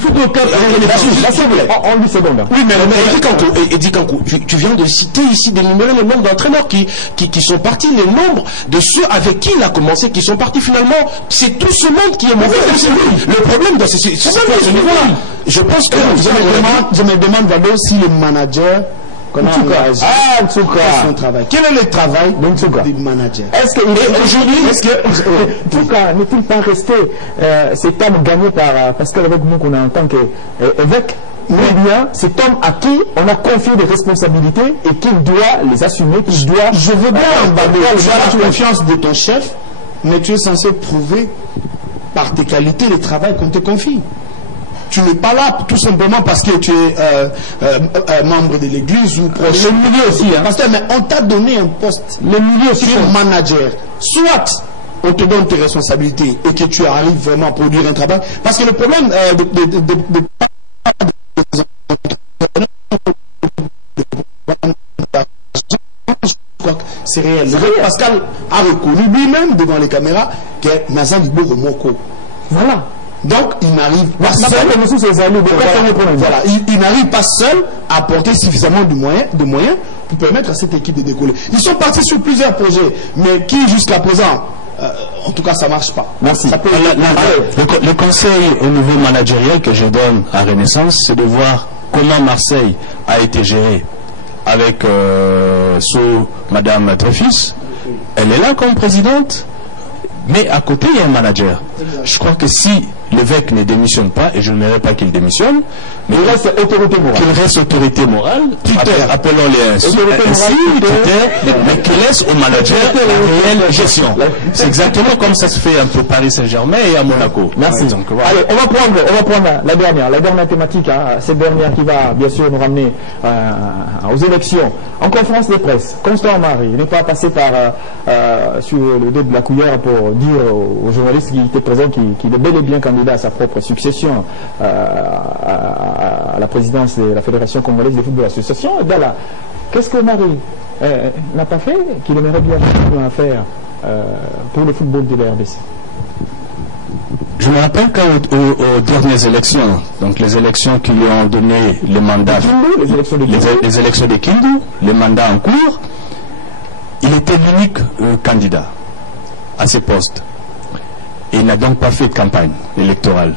football club de Renaissance. En 8 secondes. Oui, mais Eddie Kankou, tu viens de citer ici d'énumérer le nombre d'entraîneurs qui sont partis, les nombres de ceux avec qui il a commencé, qui sont partis finalement. C'est tout ce monde qui est mauvais. Le problème, c'est ce niveau-là. Je pense que je me demande d'abord si le manager son travail. Quel est le travail du manager? Est-ce qu'il est aujourd'hui, Touka n'est-il pas resté cet homme gagné par Pascal avec nous qu'on a en tant qu'évêque? Mais bien, cet homme à qui on a confié des responsabilités et qu'il doit les assumer, qu'il doit. Je veux bien tu as la confiance de ton chef, mais tu es censé prouver par tes qualités le travail qu'on te confie. Tu n'es pas là tout simplement parce que tu es membre de l'église ou proche. Le milieu aussi, hein. Pasteur, mais on t'a donné un poste. Le milieu aussi. Tu es manager. Soit on te donne tes responsabilités et que tu arrives vraiment à produire un travail. Parce que le problème c'est réel. Pascal a reconnu lui-même devant les caméras que Nazan Libo Romoko. Voilà. Donc il n'arrive pas seul. Voilà. Il n'arrive pas seul à apporter suffisamment de moyens pour permettre à cette équipe de décoller. Ils sont partis sur plusieurs projets, mais qui jusqu'à présent, en tout cas, ça ne marche pas. Merci. Le conseil au niveau managériel que je donne à Renaissance, c'est de voir comment Marseille a été gérée avec sous Madame Dreyfus. Elle est là comme présidente, mais à côté il y a un manager. Je crois que si le l'évêque ne démissionne pas, et je n'aimerais pas qu'il démissionne, mais il reste autorité morale. Qu'il reste autorité morale, appelons-les ainsi, mais qu'il laisse au manager la réelle gestion. C'est exactement comme ça se fait un peu Paris Saint-Germain et à Monaco. Merci. Donc, voilà. Allez, on va prendre la dernière thématique, hein, cette dernière qui va bien sûr nous ramener aux élections. En conférence de presse, Constant Omari n'est pas passé par sur le dos de la cuillère pour dire aux journalistes qui étaient présents qu'il est bel et bien candidat à sa propre succession à la présidence de la Fédération congolaise de football association. Dalla, qu'est-ce que Omari n'a pas fait qu'il aimerait bien continuer à faire pour le football de la RDC? Je me rappelle qu'aux dernières élections, donc les élections qui lui ont donné le mandat, les élections de Kindu, les mandats en cours, il était l'unique candidat à ces postes. Et il n'a donc pas fait de campagne électorale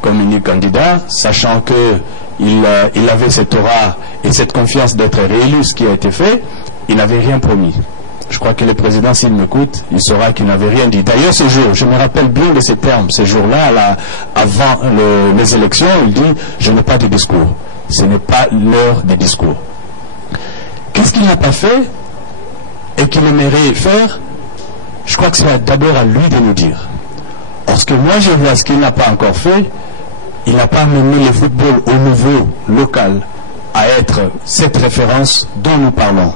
comme unique candidat, sachant qu'il avait cette aura et cette confiance d'être réélu, ce qui a été fait, il n'avait rien promis. Je crois que le président, s'il m'écoute, il saura qu'il n'avait rien dit. D'ailleurs, ce jour, je me rappelle bien de ces termes, ces jours-là, avant les élections, il dit « Je n'ai pas de discours. Ce n'est pas l'heure des discours. » Qu'est-ce qu'il n'a pas fait et qu'il aimerait faire? Je crois que c'est d'abord à lui de nous dire. Parce que moi, je vois ce qu'il n'a pas encore fait. Il n'a pas amené le football au niveau local à être cette référence dont nous parlons.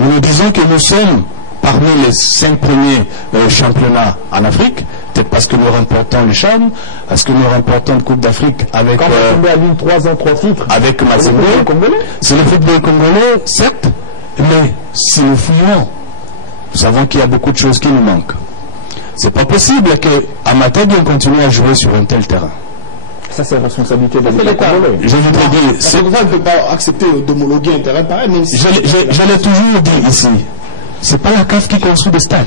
Nous nous disons que nous sommes parmi les 5 premiers championnats en Afrique, peut-être parce que nous remportons les CHAN, parce que nous remportons la Coupe d'Afrique avec avec Mazembe. C'est le football congolais, certes, mais si nous fouillons, nous savons qu'il y a beaucoup de choses qui nous manquent. C'est pas possible qu'à Matadi on continue à jouer sur un tel terrain. Ça, c'est la responsabilité de l'État. Je voudrais dire, c'est pour ça qu'on ne peut pas accepter d'homologuer un terrain pareil, même si. Je l'ai toujours dit ici. C'est pas la CAF qui construit des stades.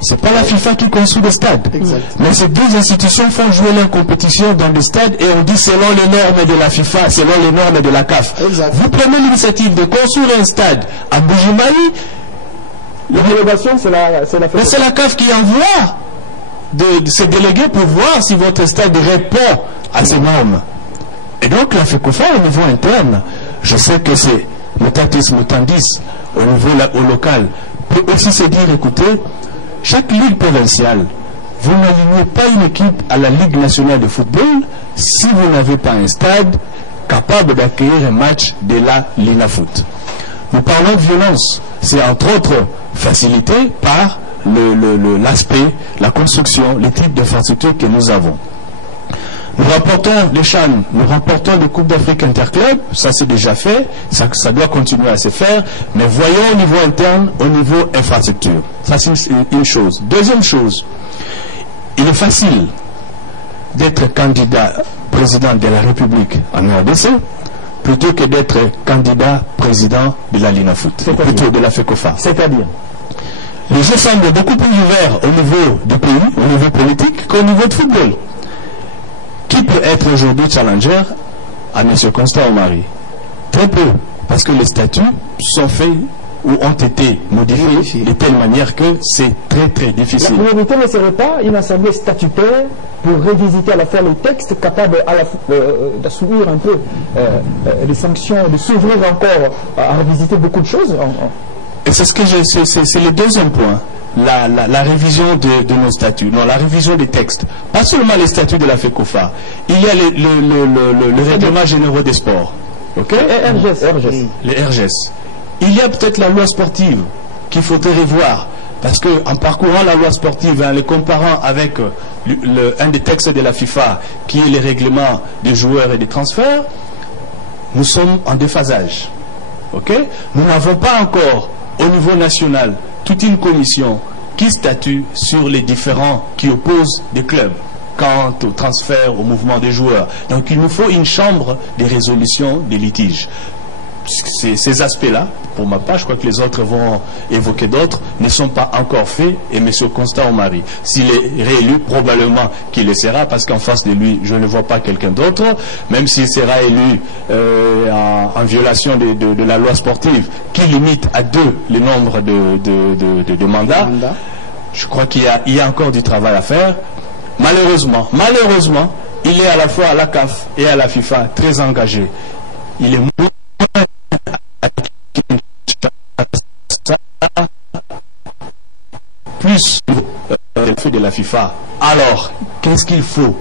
C'est pas la FIFA qui construit des stades. Exact. Mais ces deux institutions font jouer leur compétition dans des stades et on dit selon les normes de la FIFA, selon les normes de la CAF. Exact. Vous prenez l'initiative de construire un stade à Bujimaï. L'innovation, c'est la FIFA. Mais c'est la CAF qui envoie de ses délégués pour voir si votre stade répond à ces normes. Et donc la FECOFA au niveau interne, je sais que c'est mutatis mutandis au niveau local, peut aussi se dire, écoutez, chaque ligue provinciale, vous n'alignez pas une équipe à la Ligue nationale de football si vous n'avez pas un stade capable d'accueillir un match de la Linafoot. Nous parlons de violence, c'est entre autres facilité par l'aspect, la construction, les types d'infrastructures que nous avons. Nous remportons les CHAN, nous remportons les Coupes d'Afrique interclubs, ça c'est déjà fait, ça doit continuer à se faire, mais voyons au niveau interne, au niveau infrastructure. Ça c'est une chose. Deuxième chose, il est facile d'être candidat président de la République en RDC plutôt que d'être candidat président de la Linafoot, plutôt de la FECOFA. C'est-à-dire les jeux semblent beaucoup plus ouverts au niveau du pays, au niveau politique, qu'au niveau de football. Qui peut être aujourd'hui challenger à M. Constant Omari? Très peu, parce que les statuts sont faits ou ont été modifiés de telle manière que c'est très très difficile. La priorité ne serait pas une assemblée statutaire pour revisiter à la fois les textes capables d'assouvir un peu les sanctions, de s'ouvrir encore à revisiter beaucoup de choses. Et c'est c'est le deuxième point. La révision de nos statuts, non, la révision des textes, pas seulement les statuts de la FECOFA, il y a le règlement général des sports, ok? Les RGS. Il y a peut-être la loi sportive qu'il faudrait revoir, parce qu'en parcourant la loi sportive, en les comparant avec un des textes de la FIFA, qui est le règlement des joueurs et des transferts, nous sommes en déphasage, ok? Nous n'avons pas encore, au niveau national, toute une commission qui statue sur les différends qui opposent des clubs quant au transfert, au mouvement des joueurs. Donc il nous faut une chambre de résolution des litiges. Ces aspects-là, pour ma part, je crois que les autres vont évoquer d'autres, ne sont pas encore faits, et M. Constant Omari, s'il est réélu, probablement qu'il le sera, parce qu'en face de lui, je ne vois pas quelqu'un d'autre, même s'il sera élu en violation de la loi sportive, qui limite à 2 le nombre de mandats. Je crois qu'il y a encore du travail à faire. malheureusement, il est à la fois à la CAF et à la FIFA très engagé. Il est plus de la FIFA. Alors, qu'est-ce qu'il faut?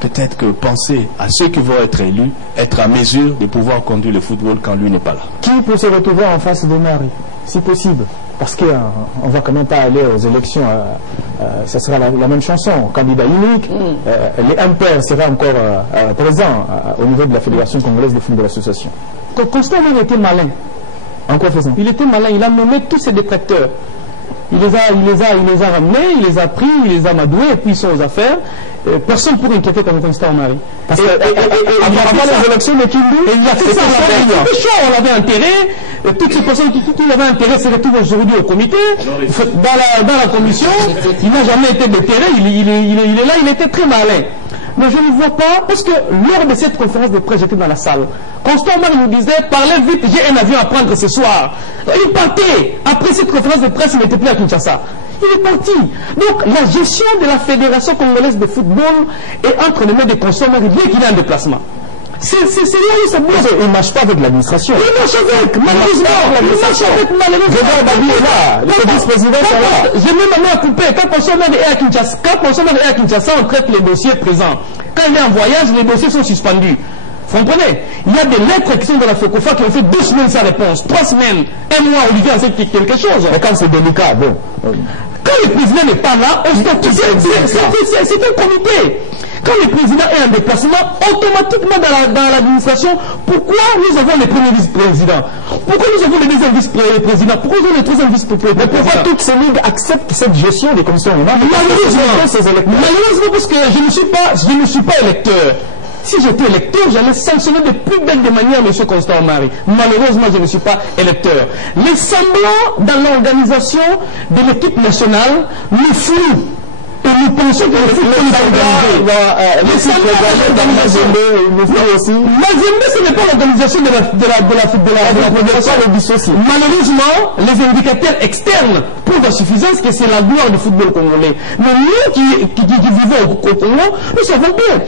Peut-être que penser à ceux qui vont être élus, être à mesure de pouvoir conduire le football quand lui n'est pas là. Qui peut se retrouver en face de Marie, si possible? Parce qu'on ne va quand même pas aller aux élections, ça sera la même chanson, candidat unique, les impairs seraient encore présents au niveau de la Fédération congolaise de football association. Constant Marie était malin. En quoi faisant? Il était malin, il a nommé tous ses détracteurs. Il les a ramenés, il les a pris, il les a madoués, et puis ils sont aux affaires. Personne ne pourrait inquiéter comme Constant Marie. Parce que avant les élections de Kindu, il a fait ça, c'était chaud, on l'avait enterré. Toutes ces personnes qui l'avaient enterré se retrouvent aujourd'hui au comité, dans la commission. Il n'a jamais été déterré, il est là, il était très malin. Mais je ne vois pas, parce que lors de cette conférence de presse, j'étais dans la salle. Constant Marie nous disait, parlez vite, j'ai un avion à prendre ce soir. Il partait. Après cette conférence de presse, il n'était plus à Kinshasa. Il est parti. Donc, la gestion de la Fédération congolaise de football est entre les mains de Constant Marie, bien qu'il ait un déplacement. C'est là où ça bouge. Il ne marche pas avec l'administration. Il marche avec, malheureusement. Il marche avec, malheureusement. Le vice-président est là. J'ai même à couper. Quand Constant Marie est à Kinshasa, on traite les dossiers présents. Quand il est en voyage, les dossiers sont suspendus. Vous comprenez? Il y a des lettres qui sont dans la FECOFA qui ont fait 2 semaines sans réponse, 3 semaines, 1 mois, Olivier en sait quelque chose. Mais quand c'est délicat, bon. Quand le président n'est pas là, c'est un comité. Quand le président est en déplacement, automatiquement dans l'administration, pourquoi nous avons les premiers vice-présidents? Pourquoi nous avons les deuxièmes vice-présidents? Pourquoi nous avons les troisièmes vice-présidents? Pourquoi toutes ces ligues acceptent cette gestion des commissions? Malheureusement, parce que je ne suis pas électeur. Si j'étais électeur, j'allais sanctionner de plus belle des manières M. Constant Marie. Malheureusement, je ne suis pas électeur. Les semblants dans l'organisation de l'équipe nationale nous flouent. Et nous pensons que le football est organisé. Les semblants dans l'organisation aussi. Mazembe, ce n'est pas l'organisation de la fédération. Malheureusement, les indicateurs externes prouvent à suffisance que c'est la gloire du football congolais. Mais nous qui vivons au Congo, nous savons bien.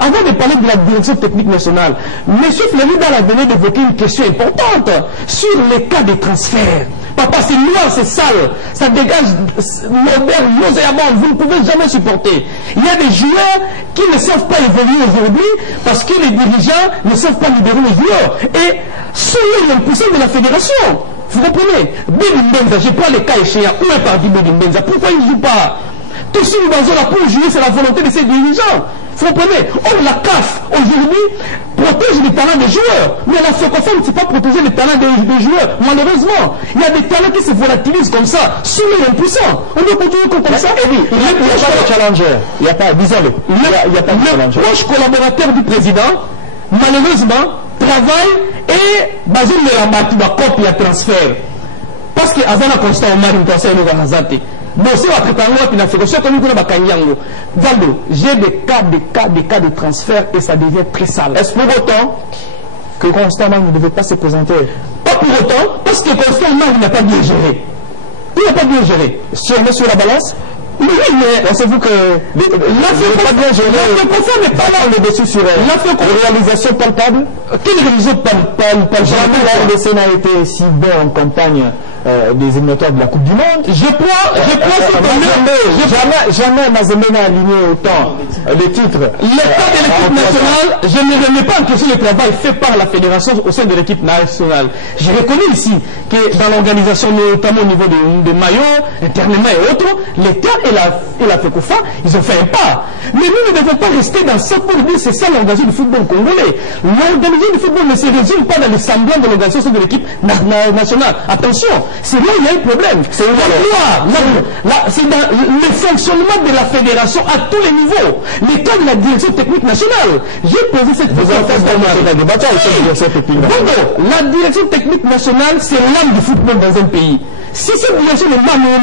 Avant de parler de la direction technique nationale, M. Fleury-Dal a venu d'évoquer une question importante sur les cas de transfert. Papa, c'est noir, c'est sale, ça dégage l'odeur nauséabonde, vous ne pouvez jamais supporter. Il y a des joueurs qui ne savent pas évoluer aujourd'hui parce que les dirigeants ne savent pas libérer les joueurs. Et sous l'impuissance de la fédération, vous comprenez? Bidi Mbenza, je prends les cas échéants, où est parti Bidi Mbenza? Pourquoi il ne joue pas? Tout ce qui est là pour jouer, c'est la volonté de ses dirigeants. Vous comprenez? Or, la CAF, aujourd'hui, protège les talents des joueurs. Mais la FECOFA ne sait pas protéger les talents des joueurs. Malheureusement, il y a des talents qui se volatilisent comme ça, sous les impuissants. On doit continuer comme ça. Il n'y a pas de challenger. Il n'y a pas, disons-le. Il n'y a pas de challenger. Le proche collaborateur du président, malheureusement, travaille et basé sur la copie à transfert. Parce qu'avant la constat, on m'a une conseil de Razate. Bon, c'est votre temps, puis la fédération, comme nous connaissons Valdo, j'ai des cas de transfert et ça devient très sale. Est-ce pour autant que Constant Marie ne devait pas se présenter? Pas pour autant, parce que Constant Marie n'a pas bien géré. Il n'a pas bien géré. Si on met sur la balance, oui, mais pensez-vous que la FECOFA n'est pas là, on est dessus sur la réalisation palpable? Quelle réalisation palpable? Jamais la RDC n'a été si bon en campagne des éliminatoires de la Coupe du Monde. Jamais Mazembe n'a aligné autant les titres. L'état de l'équipe nationale, je ne remets pas en question le travail fait par la fédération au sein de l'équipe nationale. Je reconnais ici que dans l'organisation, notamment au niveau des maillots, internement et autres, l'État et la FECOFA, ils ont fait un pas. Mais nous ne devons pas rester dans ça pour dire c'est ça l'organisation du football congolais. L'organisation du football ne se résume pas dans les semblants de l'organisation de l'équipe nationale. Attention, c'est là où il y a un problème. C'est la loi. C'est dans le fonctionnement de la fédération à tous les niveaux. L'état de la direction technique nationale. J'ai posé cette question. La direction technique nationale, c'est l'âme du football dans un pays. Si cette direction ne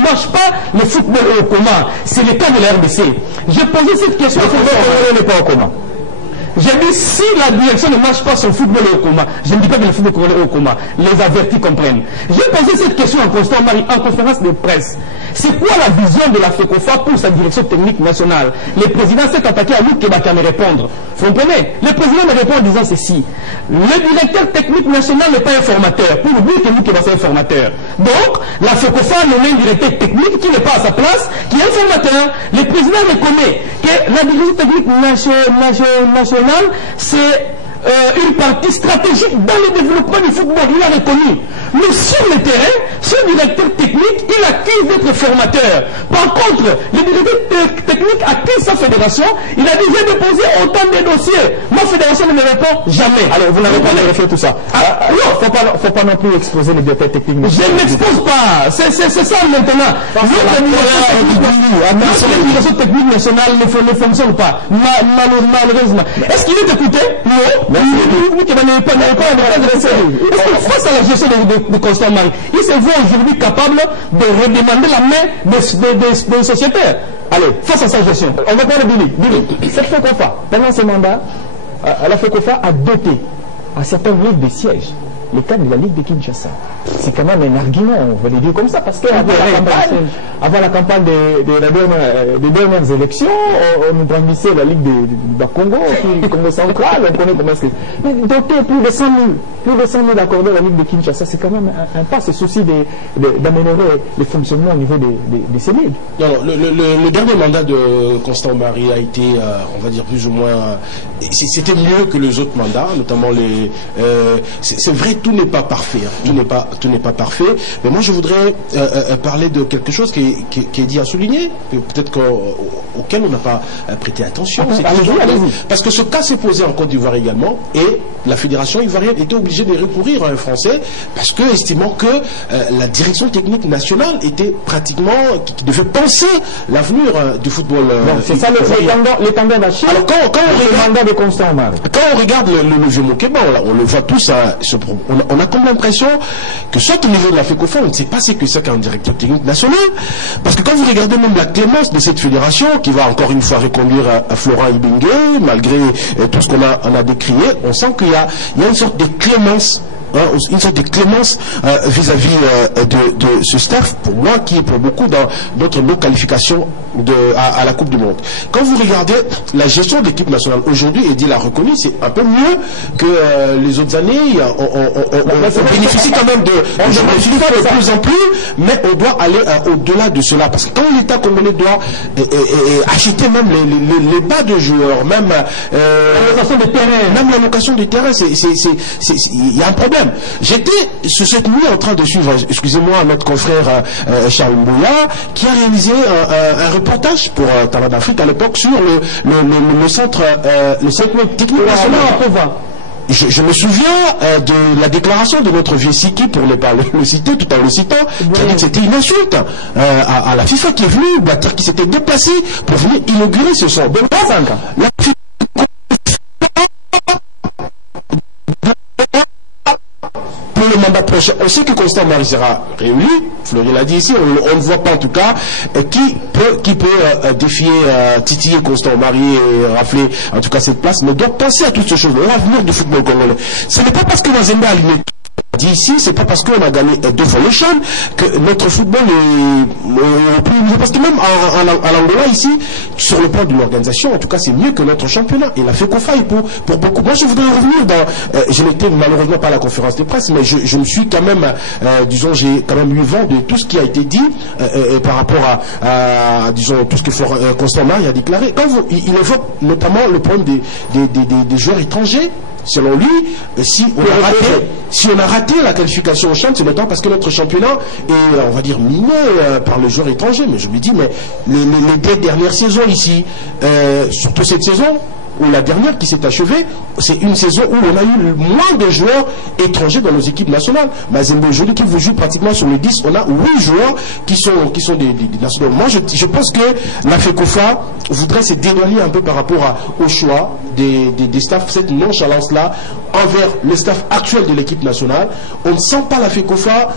marche pas, le football est au coma. C'est le cas de la RDC. J'ai posé cette question. Le football n'est pas au coma. J'ai dit, si la direction ne marche pas, son football est au coma. Je ne dis pas que le football est au coma. Les avertis comprennent. J'ai posé cette question en Constant Marie, en conférence de presse. C'est quoi la vision de la FECOFA pour sa direction technique nationale? Le président s'est attaqué à Luc Kebaka me répondre. Vous comprenez? Le président me répond en disant ceci. Le directeur technique national n'est pas un formateur. Pour lui que Luc Kebaka est un formateur. Donc, la FECOFA a nommé un directeur technique qui n'est pas à sa place, qui est un formateur. Le président reconnaît que la direction technique nationale, c'est une partie stratégique dans le développement du football. Il a reconnu. Mais sur le terrain, ce directeur technique, il accuse d'être formateur. Par contre, le directeur technique accuse sa fédération. Il a dit, j'ai déposé autant de dossiers. Ma fédération ne me répond jamais. Alors, vous n'avez pas vérifié tout ça. Non, faut pas non plus exposer le directeur technique. Je ne m'expose pas. C'est ça maintenant. Notre direction technique nationale ne fonctionne pas. Malheureusement. Est-ce qu'il est écouté? Non. Face à la gestion de Constant Marie, il se voit aujourd'hui capable de redemander la main des sociétaires. Allez, face à sa gestion. On va parler de Billy. Cette FECOFA, pendant ce mandat, la FECOFA a doté à certains livres de sièges le cadre de la Ligue de Kinshasa. C'est quand même un argument, on va le dire comme ça, parce qu'avant la campagne des dernières élections, on nous brandissait la Ligue du Congo, Congo central, on connaît comment est-ce que... Mais doter plus de 100 000 accordés à la Ligue de Kinshasa, c'est quand même un pas, c'est souci d'améliorer le fonctionnement au niveau de ces ligues. Non, le dernier mandat de Constant Marie a été, on va dire plus ou moins, c'était mieux que les autres mandats, notamment les... c'est vrai, tout n'est pas parfait, hein. Tout n'est pas parfait, mais moi je voudrais parler de quelque chose qui est dit à souligner, peut-être auquel on n'a pas prêté attention. Parce que ce cas s'est posé en Côte d'Ivoire également, et la fédération ivoirienne était obligée de recourir à un Français, parce que estimant que la direction technique nationale était pratiquement, qui devait penser l'avenir du football. C'est ça le tendon d'Achille. Alors quand on regarde le vieux Mokeba, on le voit tous, on a comme l'impression que soit au niveau de la FECOFA, on ne sait pas ce que c'est qu'un directeur technique national, parce que quand vous regardez même la clémence de cette fédération, qui va encore une fois reconduire à Florent Ibenge, malgré tout ce qu'on a décrié, on sent qu'il y a une sorte de clémence. Une sorte de clémence vis-à-vis de ce staff, pour moi qui est pour beaucoup dans notre qualification à la Coupe du Monde. Quand vous regardez la gestion de l'équipe nationale aujourd'hui, Eddie l'a reconnu, c'est un peu mieux que les autres années. On bénéficie quand même de FIFA de plus en plus, mais on doit aller au-delà de cela, parce que quand l'État congolais doit acheter même les bas de joueurs, même la location de terrain, il y a un problème. J'étais cette nuit en train de suivre, excusez-moi, notre confrère Charles Mbouya, qui a réalisé un reportage pour Talent d'Afrique à l'époque sur le centre technique national. Je me souviens de la déclaration de notre vieux Siki, pour ne pas le citer, tout en le citant, qui a dit que c'était une insulte à la FIFA qui est venue, Blatter qui s'était déplacé pour venir inaugurer ce centre. Le mandat prochain, on sait que Constant Marie sera réélu, Fleury l'a dit ici, on ne voit pas en tout cas qui peut défier, titiller Constant Marie et rafler en tout cas cette place, mais doit penser à toutes ces choses, l'avenir du football congolais. Ce n'est pas parce que Mazembe a aligné dit ici, c'est pas parce qu'on a gagné 2 fois le CHAN que notre football est plus niveau. Parce que même à l'Angola ici, sur le plan de l'organisation, en tout cas c'est mieux que notre championnat. Et la FECOFA est pour beaucoup. Moi je voudrais revenir dans, je n'étais malheureusement pas à la conférence de presse, mais je me suis quand même, disons, j'ai quand même eu vent de tout ce qui a été dit par rapport à disons, tout ce que Constant Marie a déclaré. Quand il évoque notamment le problème des joueurs étrangers. Selon lui, si on a raté la qualification au CHAN, c'est notamment parce que notre championnat est, on va dire, miné par les joueurs étrangers. Mais je me dis, mais les 2 dernières saisons ici, surtout cette saison, ou la dernière qui s'est achevée, c'est une saison où on a eu moins de joueurs étrangers dans nos équipes nationales. Mazembe aujourd'hui qui vous joue pratiquement sur les 10, on a 8 joueurs qui sont des nationaux. Moi je pense que la FECOFA voudrait se dédouaner un peu par rapport au choix des staffs, cette nonchalance-là envers le staff actuel de l'équipe nationale. On ne sent pas la FECOFA,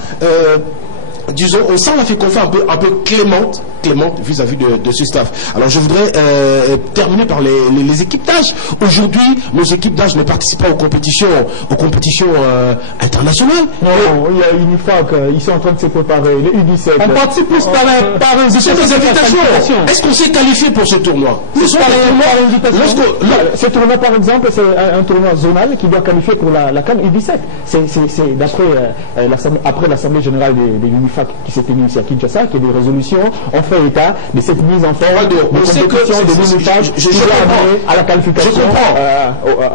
disons, on sent la FECOFA un peu clémente clémente vis-à-vis de ce staff. Alors je voudrais terminer par les équipes d'âge. Aujourd'hui, nos équipes d'âge ne participent pas aux compétitions internationales. Non, il y a UNIFAC, ils sont en train de se préparer, les U17. On participe plus par des invitations. Est-ce qu'on s'est qualifié pour ce tournoi? Ce tournoi, par exemple, c'est un tournoi zonal qui doit qualifier pour la CAN U17. C'est après l'Assemblée générale de l'UNIFAC qui s'est tenue ici à Kinshasa, que des résolutions ont fait état de cette mise en forme de compétition de l'UNIFAC qui doit amener à la qualification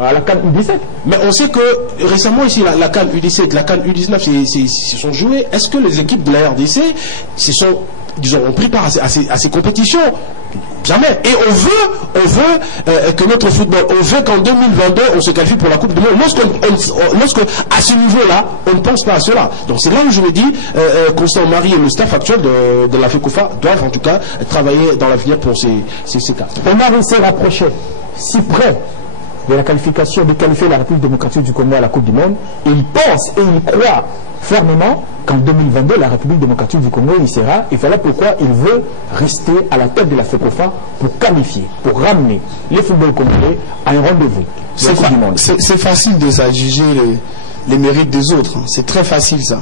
à la CAN U17. Mais on sait que récemment ici, la CAN U17, la CAN U19 se sont joués. Est-ce que les équipes de la RDC ont pris part à ces compétitions? Jamais. Et on veut que notre football, on veut qu'en 2022, on se qualifie pour la Coupe du Monde. Lorsque à ce niveau-là, on ne pense pas à cela. Donc c'est là où je me dis, Constant Marie et le staff actuel de la FECOFA doivent en tout cas travailler dans l'avenir pour ces cas. On a s'est rapproché si près de la qualification, de qualifier la République démocratique du Congo à la Coupe du Monde. Et il pense et il croit fermement qu'en 2022, la République démocratique du Congo y sera. Et voilà pourquoi il veut rester à la tête de la FECOFA pour qualifier, pour ramener les footballs congolais à un rendez-vous. C'est facile de s'adjuger les mérites des autres. Hein. C'est très facile ça.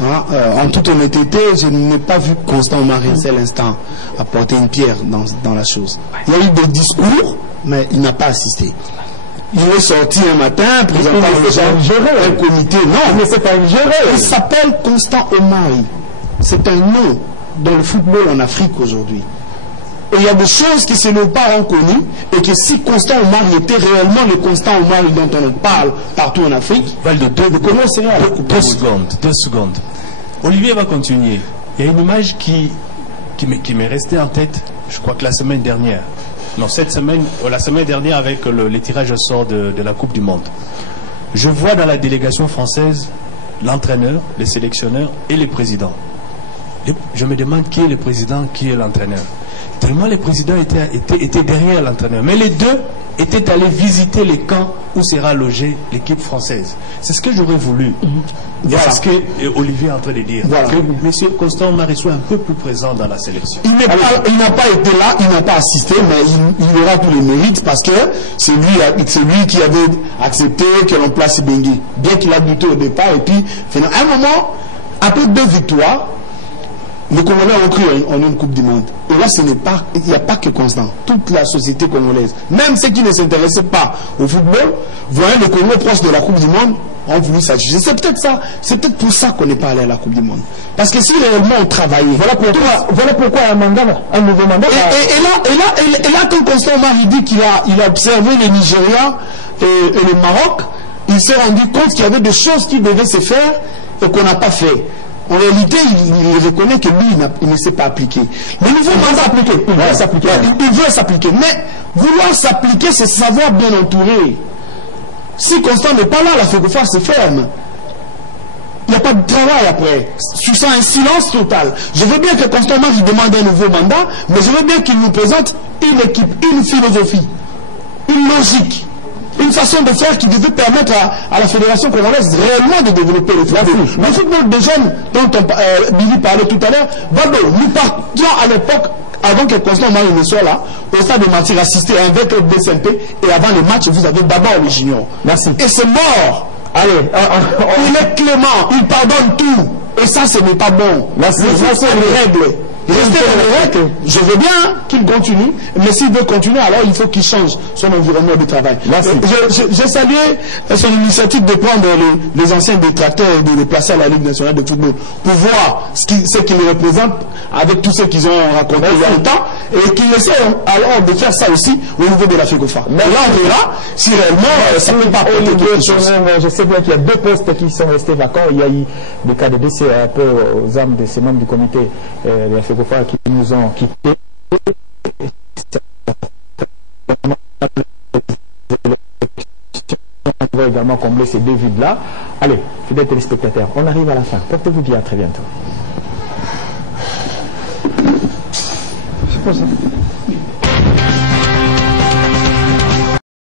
En toute honnêteté, je n'ai pas vu Constant Marie à l'instant apporter une pierre dans la chose. Il y a eu des discours, mais il n'a pas assisté. Il est sorti un matin, présentant un comité. Non, mais c'est pas un géré. Il s'appelle Constant Omari. C'est un nom dans le football en Afrique aujourd'hui. Et il y a des choses que nos parents ont connues, et que si Constant Omari était réellement le Constant Omari dont on parle partout en Afrique, comment serait la Coupe du Monde? 2 secondes. Olivier va continuer. Il y a une image qui m'est restée en tête, je crois que la semaine dernière. Non, la semaine dernière avec les tirages au sort de la Coupe du Monde. Je vois dans la délégation française l'entraîneur, les sélectionneurs et les présidents. Je me demande qui est le président, qui est l'entraîneur. Tellement les présidents étaient derrière l'entraîneur. Mais les deux étaient allés visiter les camps où sera logée l'équipe française. C'est ce que j'aurais voulu. Voilà. C'est ce que Olivier est en train de dire. Voilà. Que M. Constant Marie soit un peu plus présent dans la sélection. Il n'a pas été là, il n'a pas assisté, mais il aura tous les mérites parce que c'est lui qui avait accepté que l'on place Bengué. Bien qu'il a douté au départ, et puis, à un moment, après 2 victoires, les Congolais ont cru en une Coupe du Monde. Et là, il n'y a pas que Constant. Toute la société congolaise, même ceux qui ne s'intéressaient pas au football, voyant le Congo proche de la Coupe du Monde, ont voulu s'adjuger. C'est peut-être ça. C'est peut-être pour ça qu'on n'est pas allé à la Coupe du Monde. Parce que si réellement on travaillait... Voilà pourquoi un nouveau mandat... Et là, quand Constant Marie dit qu'il a observé le Nigeria et le Maroc, il s'est rendu compte qu'il y avait des choses qui devaient se faire et qu'on n'a pas fait. En réalité, il reconnaît que lui, il ne s'est pas appliqué. Le nouveau mandat il veut s'appliquer. Mais vouloir s'appliquer, c'est savoir bien entourer. Si Constant n'est pas là, la FECOFA se ferme. Il n'y a pas de travail après. Tu sens un silence total. Je veux bien que Constant Marie demande un nouveau mandat, mais je veux bien qu'il nous présente une équipe, une philosophie, une logique. Une façon de faire qui devait permettre à la Fédération congolaise réellement de développer le football. Le football des jeunes dont Billy parlait tout à l'heure, nous partions à l'époque, avant que Constant Marie ne soit là, au stade de Martyr, assister avec le DCMP, et avant le match, vous avez d'abord les juniors. Merci. Et c'est mort. Allez, il est clément, il pardonne tout. Et ça, ce n'est pas bon. Merci. C'est les règles. Restez dans les règles. Je veux bien qu'il continue, mais s'il veut continuer, alors il faut qu'il change son environnement de travail. J'ai salué son initiative de prendre les anciens détracteurs et de les placer à la Ligue nationale de football pour voir ce qu'ils représentent avec tous ceux qu'ils ont raconté il y a longtemps et qu'ils essaient alors de faire ça aussi au niveau de la FECOFA. Mais là, on verra si réellement ça ne peut pas apporter quelque chose. Je sais bien qu'il y a 2 postes qui sont restés vacants. Il y a eu des cas de décès un peu aux âmes de ces membres du comité de la FECOFA qui nous ont quittés. On va également combler ces 2 vides-là. Allez, fidèles téléspectateurs, on arrive à la fin. Portez-vous bien, à très bientôt. C'est quoi ça?